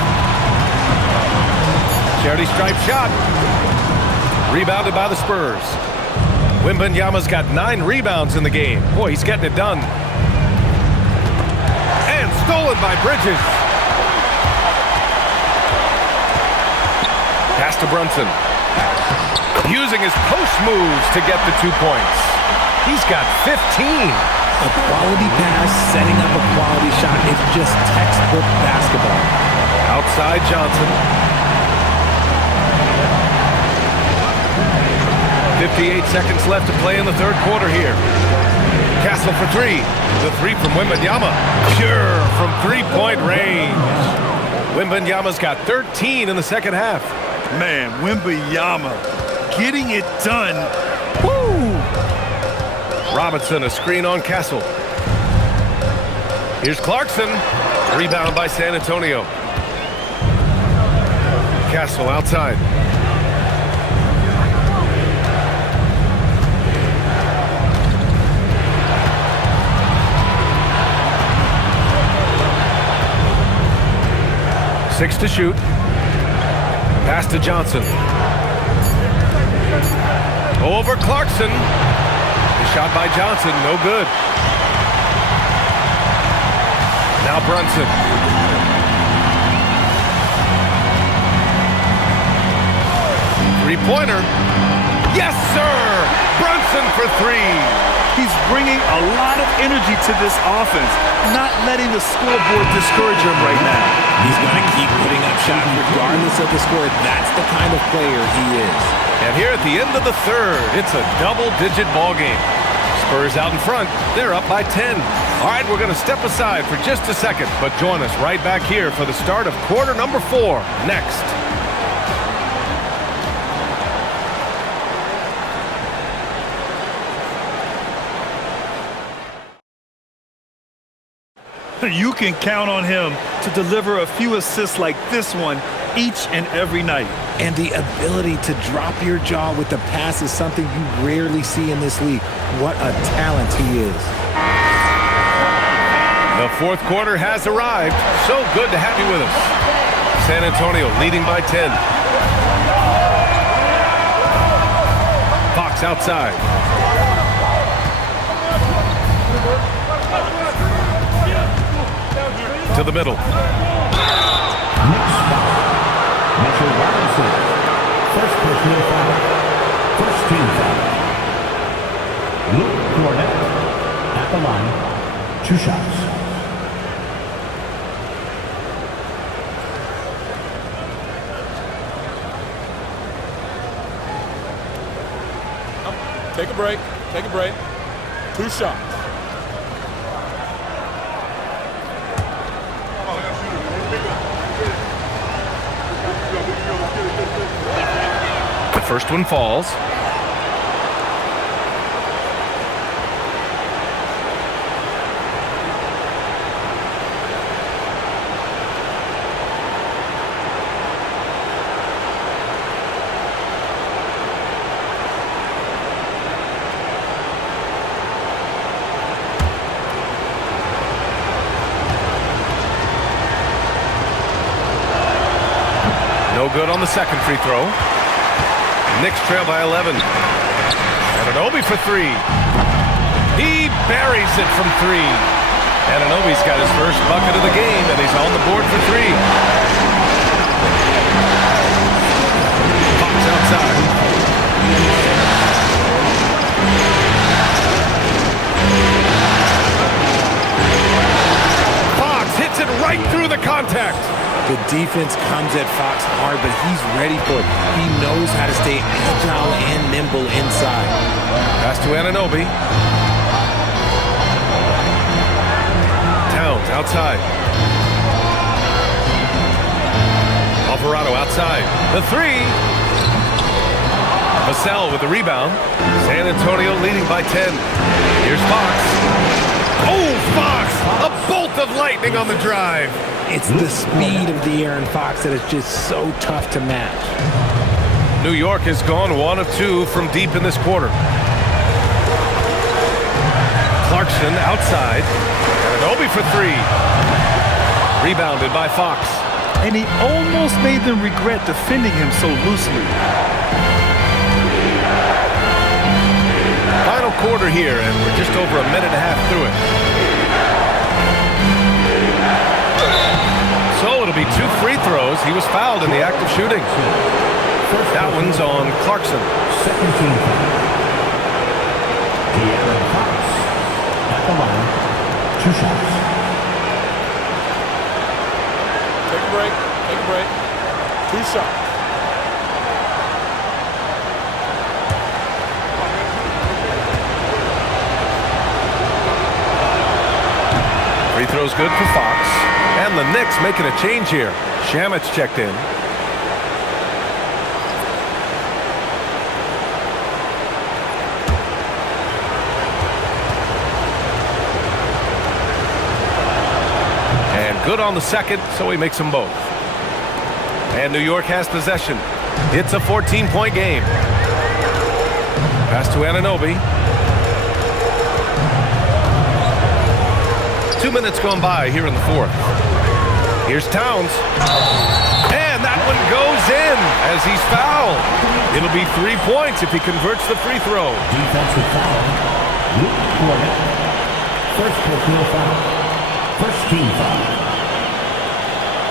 Charity stripe shot. Rebounded by the Spurs. Wembanyama's got 9 rebounds in the game. Boy, he's getting it done. And stolen by Bridges. Pass to Brunson. Using his post moves to get the 2 points. He's got 15. A quality pass, setting up a quality shot. It's just textbook basketball. Outside Johnson. 58 seconds left to play in the third quarter here. Castle for 3. The 3 from Wembanyama. Pure from 3-point range. Wembanyama's got 13 in the second half. Man, Wembanyama getting it done. Woo! Robinson, a screen on Castle. Here's Clarkson. Rebound by San Antonio. Castle outside. Six to shoot. Pass to Johnson. Over Clarkson. The shot by Johnson, no good. Now Brunson. Three-pointer. Yes, sir! Brunson for 3. He's bringing a lot of energy to this offense, not letting the scoreboard discourage him right now. He's going to keep putting up shots regardless of the score. That's the kind of player he is. And here at the end of the third, it's a double-digit ball game. Spurs out in front. They're up by 10. All right, we're going to step aside for just a second, but join us right back here for the start of quarter number 4 next. You can count on him to deliver a few assists like this one each and every night. And the ability to drop your jaw with the pass is something you rarely see in this league. What a talent he is. The fourth quarter has arrived. So good to have you with us. San Antonio leading by 10. Fox outside. To the middle. Knicks foul. Mitchell Robinson. First personal foul. First team foul. Luke Cornett at the line. 2 shots. Take a break. Take a break. 2 shots. The first one falls. No good on the second free throw. Knicks trail by 11. Anunoby for 3. He buries it from 3. Anunoby's got his first bucket of the game, and he's on the board for 3. Fox outside. Fox hits it right through the contact. The defense comes at Fox hard, but he's ready for it. He knows how to stay agile and nimble inside. Pass to Anunoby. Towns outside. Alvarado outside. The 3. Vassell with the rebound. San Antonio leading by 10. Here's Fox. Oh, Fox! A bolt of lightning on the drive. It's the speed of the Aaron Fox that is just so tough to match. New York has gone 1 of 2 from deep in this quarter. Clarkson outside. Anunoby for 3. Rebounded by Fox. And he almost made them regret defending him so loosely. Final quarter here, and we're just over a minute and a half through it. So it'll be 2 free throws. He was fouled in the act of shooting. That one's on Clarkson. Second team foul. De'Aaron Fox at the line. 2 shots. Take a break. Take a break. 2 shots. Free throw's good for Fox. And the Knicks making a change here. Shamit's checked in. And good on the second, so he makes them both. And New York has possession. It's a 14-point game. Pass to Anunoby. 2 minutes gone by here in the fourth. Here's Towns. And that one goes in as he's fouled. It'll be 3 points if he converts the free throw. Defensive foul. Luke Cornett. First personal foul. First team foul.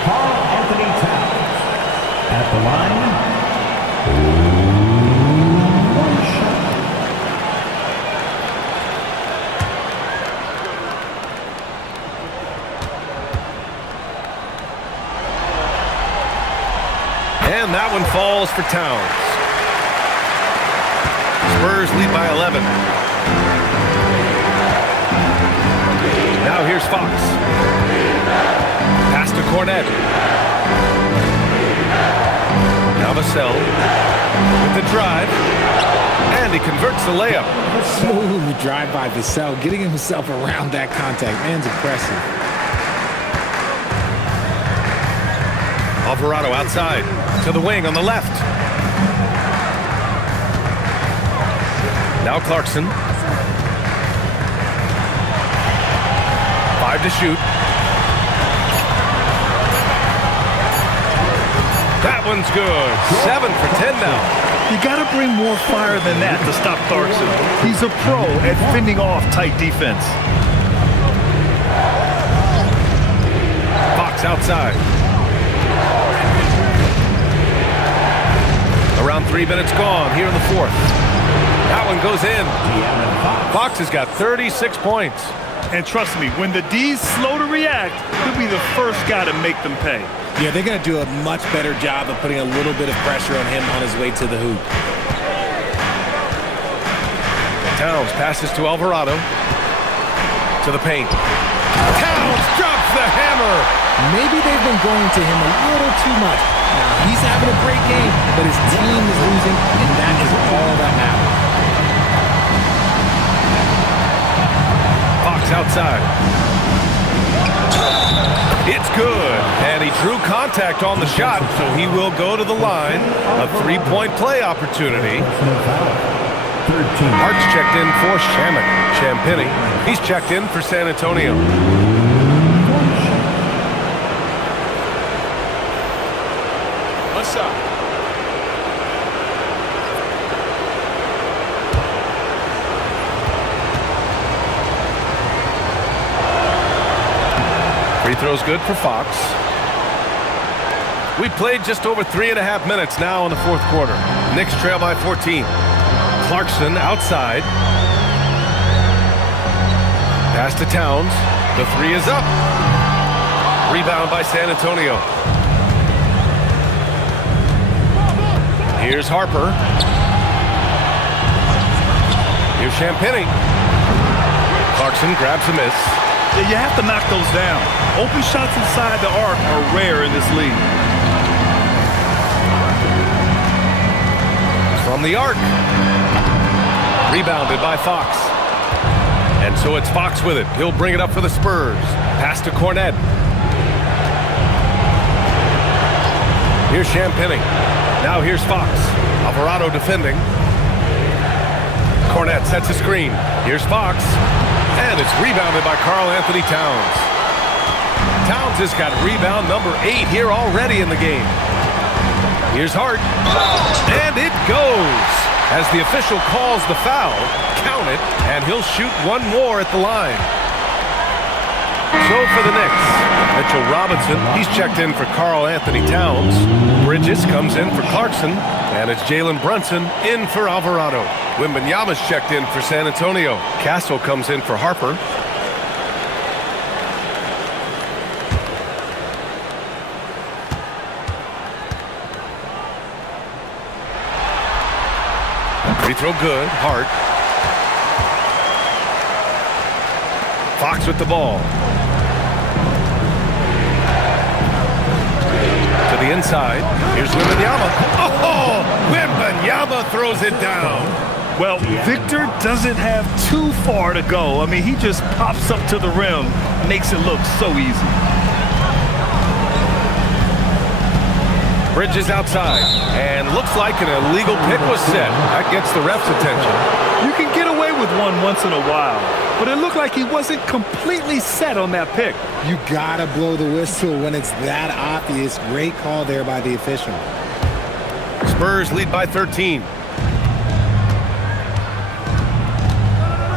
Carl Anthony Towns at the line. 1 shot. And that one falls for Towns. Spurs lead by 11. Now here's Fox. Pass to Cornett. Now Vassell with the drive. And he converts the layup. Smooth drive by Vassell, getting himself around that contact. Man's impressive. Alvarado outside to the wing on the left. Now Clarkson. 5 to shoot. That one's good. 7 for 10 now. You got to bring more fire than that to stop Clarkson. He's a pro at fending off tight defense. Fox outside. Around 3 minutes gone here in the fourth. That one goes in. Fox has got 36 points. And trust me, when the D's slow to react, he'll be the first guy to make them pay. Yeah, they're going to do a much better job of putting a little bit of pressure on him on his way to the hoop. Towns passes to Alvarado. To the paint. Towns drops the hammer. Maybe they've been going to him a little too much. Now, he's having a great game, but his team is losing, and that is all that matters. Fox outside. It's good. And he drew contact on the shot, so he will go to the line. A 3-point play opportunity. Hart's checked in for Champagny. He's checked in for San Antonio. One shot. Free throw's good for Fox. We played just over 3.5 minutes now in the fourth quarter. Knicks trail by 14. Clarkson outside. Pass to Towns. The 3 is up. Rebound by San Antonio. Here's Harper. Here's Champagny. Clarkson grabs a miss. Yeah, you have to knock those down. Open shots inside the arc are rare in this league. From the arc. Rebounded by Fox. And so it's Fox with it. He'll bring it up for the Spurs. Pass to Cornet. Here's Champagny. Now here's Fox. Alvarado defending. Cornet sets a screen. Here's Fox. And it's rebounded by Karl-Anthony Towns. Towns has got rebound number 8 here already in the game. Here's Hart. And it goes. As the official calls the foul, count it, and he'll shoot one more at the line. So for the Knicks, Mitchell Robinson, he's checked in for Karl-Anthony Towns. Bridges comes in for Clarkson, and it's Jalen Brunson in for Alvarado. Wembanyama's checked in for San Antonio. Castle comes in for Harper. Free throw good. Hart. Fox with the ball. To the inside. Here's Wembanyama. Oh! Wembanyama throws it down. Well, Victor doesn't have too far to go. I mean, he just pops up to the rim, makes it look so easy. Bridges outside, and looks like an illegal pick was set. That gets the ref's attention. You can get away with one once in a while, but it looked like he wasn't completely set on that pick. You gotta blow the whistle when it's that obvious. Great call there by the official. Spurs lead by 13.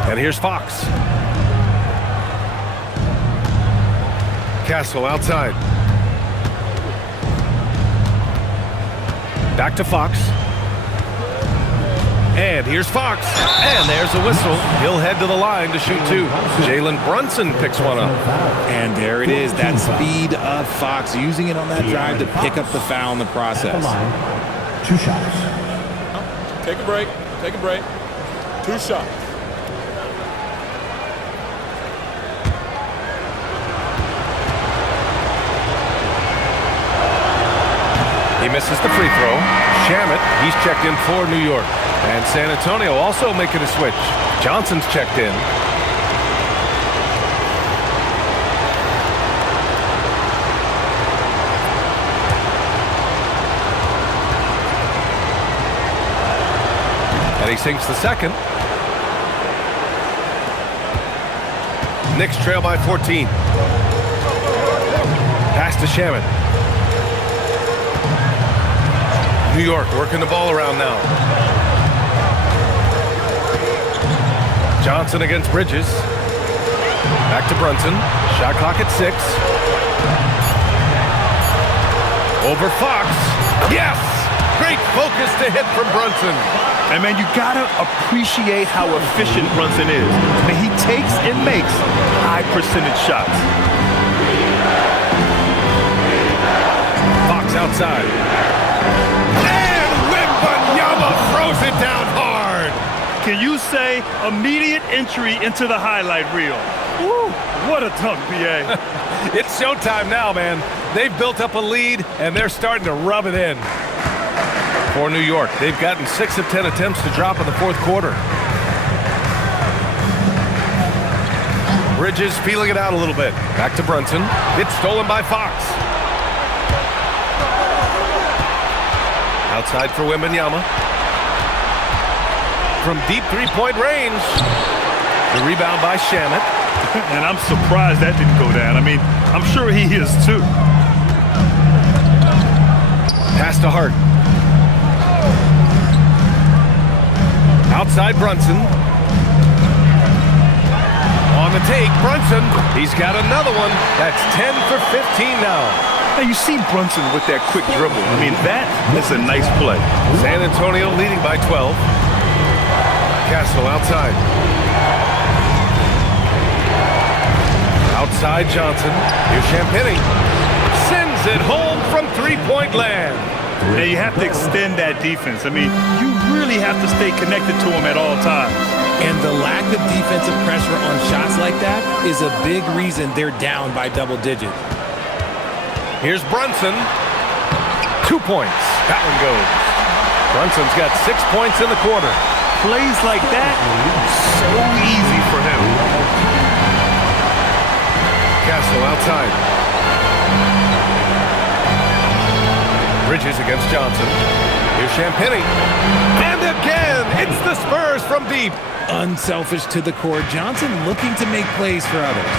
And here's Fox. Castle outside. Back to Fox. And here's Fox. And there's a whistle. He'll head to the line to shoot 2. Jalen Brunson picks one up. And there it is, that speed of Fox, using it on that drive to pick up the foul in the process. 2 shots. Take a break. Take a break. 2 shots. He misses the free throw. Shamet, he's checked in for New York. And San Antonio also making a switch. Johnson's checked in. And he sinks the second. Knicks trail by 14. Pass to Shaman. New York working the ball around now. Johnson against Bridges. Back to Brunson. Shot clock at 6. Over Fox. Yes! Great focus to hit from Brunson. And, man, you got to appreciate how efficient Brunson is. I mean, he takes and makes high-percentage shots. Fox outside. And Wembanyama throws it down hard. Can you say immediate entry into the highlight reel? Woo, what a dunk, B.A. It's showtime now, man. They've built up a lead, and they're starting to rub it in. For New York, they've gotten 6 of 10 attempts to drop in the fourth quarter. Bridges feeling it out a little bit. Back to Brunson. It's stolen by Fox. Outside for Wembanyama. From deep three-point range. The rebound by Shamet. And I'm surprised that didn't go down. I mean, I'm sure he is too. Pass to Hart. Outside Brunson. On the take, Brunson. He's got another one. That's 10 for 15 now. Now you see Brunson with that quick dribble. I mean, that is a nice play. San Antonio leading by 12. Castle outside. Outside Johnson. Here's Champagny. Sends it home from three-point land. Now you have to extend that defense. I mean, you really have to stay connected to him at all times. And the lack of defensive pressure on shots like that is a big reason they're down by double digits. Here's Brunson. 2 points. That one goes. Brunson's got 6 points in the quarter. Plays like that, so easy for him. Castle outside. Bridges against Johnson. Here's Champagny. And again, it's the Spurs from deep. Unselfish to the core. Johnson looking to make plays for others.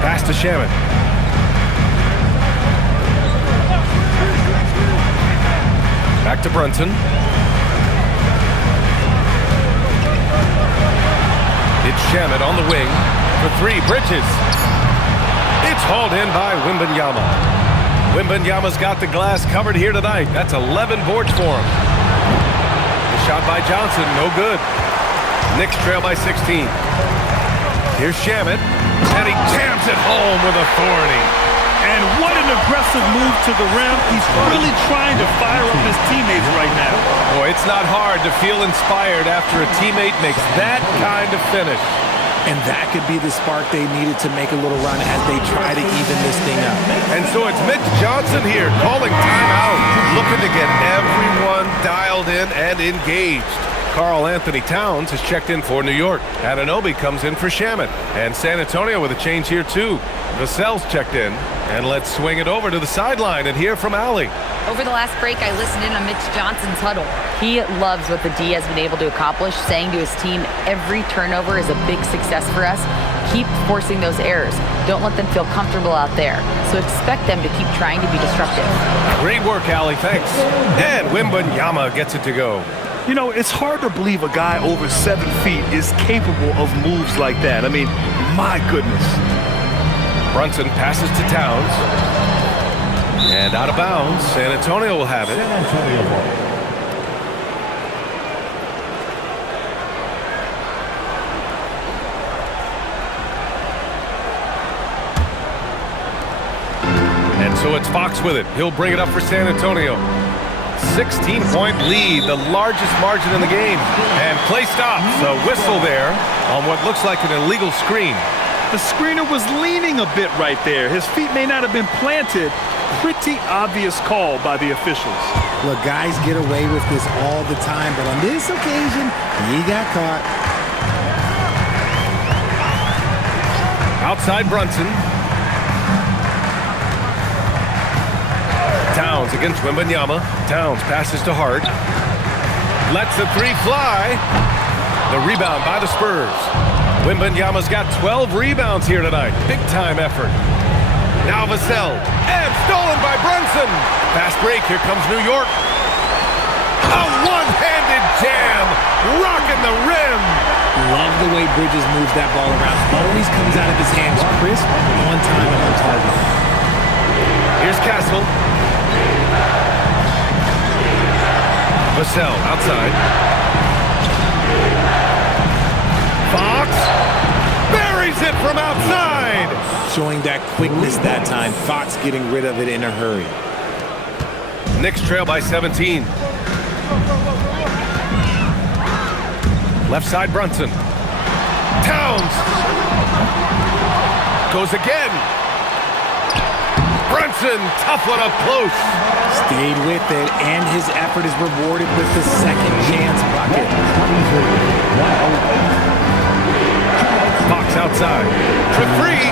Pass to Shaman. Back to Brunson. It's Shamet on the wing. For 3, Bridges. It's hauled in by Wembanyama. Wembanyama's got the glass covered here tonight. That's 11 boards for him. The shot by Johnson, no good. Knicks trail by 16. Here's Shamet, and he jams it home with authority. And what an aggressive move to the rim. He's really trying to fire up his teammates right now. Boy, it's not hard to feel inspired after a teammate makes that kind of finish. And that could be the spark they needed to make a little run as they try to even this thing up. And so it's Mitch Johnson here calling timeout, looking to get everyone dialed in and engaged. Karl Anthony Towns has checked in for New York. Anunoby comes in for Shamet. And San Antonio with a change here too. Vassell's checked in. And let's swing it over to the sideline and hear from Allie. Over the last break, I listened in on Mitch Johnson's huddle. He loves what the D has been able to accomplish, saying to his team, every turnover is a big success for us. Keep forcing those errors. Don't let them feel comfortable out there. So expect them to keep trying to be disruptive. Great work, Allie. Thanks. And Wembanyama gets it to go. You know, it's hard to believe a guy over 7 feet is capable of moves like that. I mean, my goodness. Brunson passes to Towns. And out of bounds. San Antonio will have it. And so it's Fox with it. He'll bring it up for San Antonio. 16-point lead, the largest margin in the game. And play stops. A whistle there on what looks like an illegal screen. The screener was leaning a bit right there. His feet may not have been planted. Pretty obvious call by the officials. Look, guys get away with this all the time, but on this occasion, he got caught. Outside Brunson. Towns against Wembanyama. Towns passes to Hart. Lets the 3 fly. The rebound by the Spurs. Wembanyama's got 12 rebounds here tonight. Big-time effort. Now Vassell, and stolen by Brunson. Fast break, here comes New York. A one-handed jam, rocking the rim. Love the way Bridges moves that ball around. Always comes out of his hands crisp, on time, and on target. Here's Castle. Vassell outside. Fox buries it from outside. Showing that quickness that time. Fox getting rid of it in a hurry. Knicks trail by 17. Left side Brunson. Towns. Goes again. Brunson, tough one up close. Stayed with it, and his effort is rewarded with the second chance bucket. Fox outside. For three.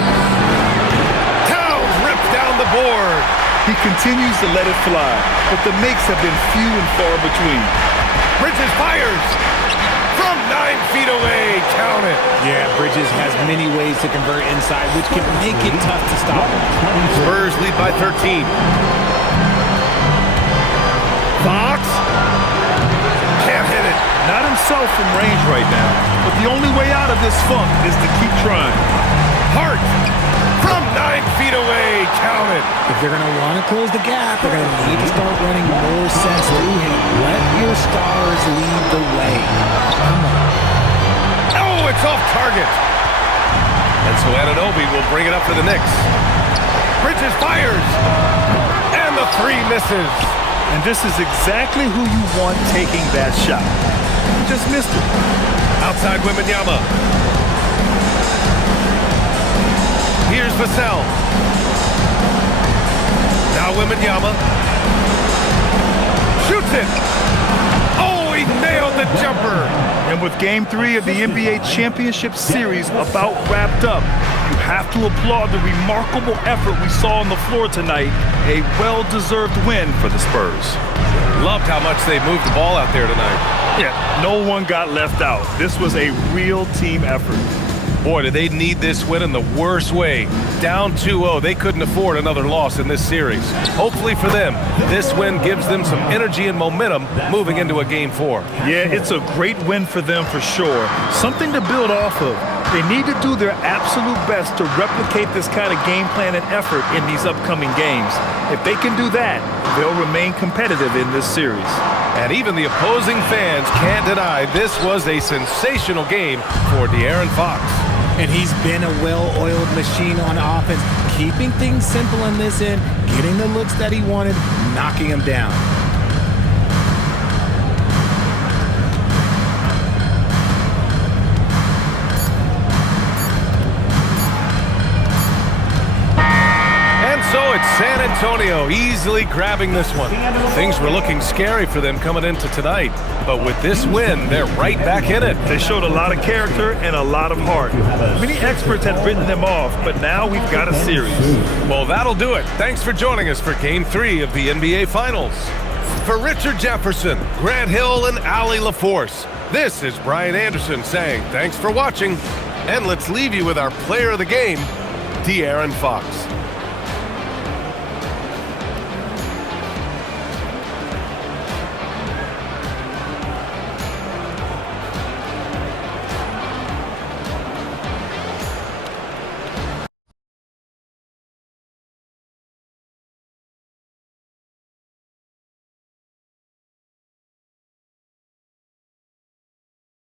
Towns rips down the board. He continues to let it fly, but the makes have been few and far between. Bridges fires. From 9 feet away. Count it. Yeah, Bridges has many ways to convert inside, which can make it tough to stop him. Spurs lead by 13. Fox. Can't hit it. Not himself from range right now, but the only way out of this funk is to keep trying. Hart. From 9 feet away. Count it. If they're going to want to close the gap, they're going to need to start running more sets through him. Let your stars lead the way. Come on. Oh, it's off target. And so Anunoby will bring it up for the Knicks. Bridges fires. And the three misses. And this is exactly who you want taking that shot. He just missed it. Outside Wembanyama. Here's Vassell. Now Wembanyama. Shoots it. Oh, he nailed the jumper. And with Game 3 of the NBA Championship Series about wrapped up, you have to applaud the remarkable effort we saw on the floor tonight. A well-deserved win for the Spurs. Loved how much they moved the ball out there tonight. Yeah, no one got left out. This was a real team effort. Boy, did they need this win in the worst way. Down 2-0, they couldn't afford another loss in this series. Hopefully for them, this win gives them some energy and momentum moving into a Game 4. Yeah, it's a great win for them for sure. Something to build off of. They need to do their absolute best to replicate this kind of game plan and effort in these upcoming games. If they can do that, they'll remain competitive in this series. And even the opposing fans can't deny this was a sensational game for De'Aaron Fox. And he's been a well-oiled machine on offense, keeping things simple in this end, getting the looks that he wanted, knocking him down. So it's San Antonio easily grabbing this one. Things were looking scary for them coming into tonight, but with this win, they're right back in it. They showed a lot of character and a lot of heart. Many experts had written them off, but now we've got a series. Well, that'll do it. Thanks for joining us for Game 3 of the NBA Finals. For Richard Jefferson, Grant Hill, and Allie LaForce, this is Brian Anderson saying thanks for watching, and let's leave you with our player of the game, De'Aaron Fox.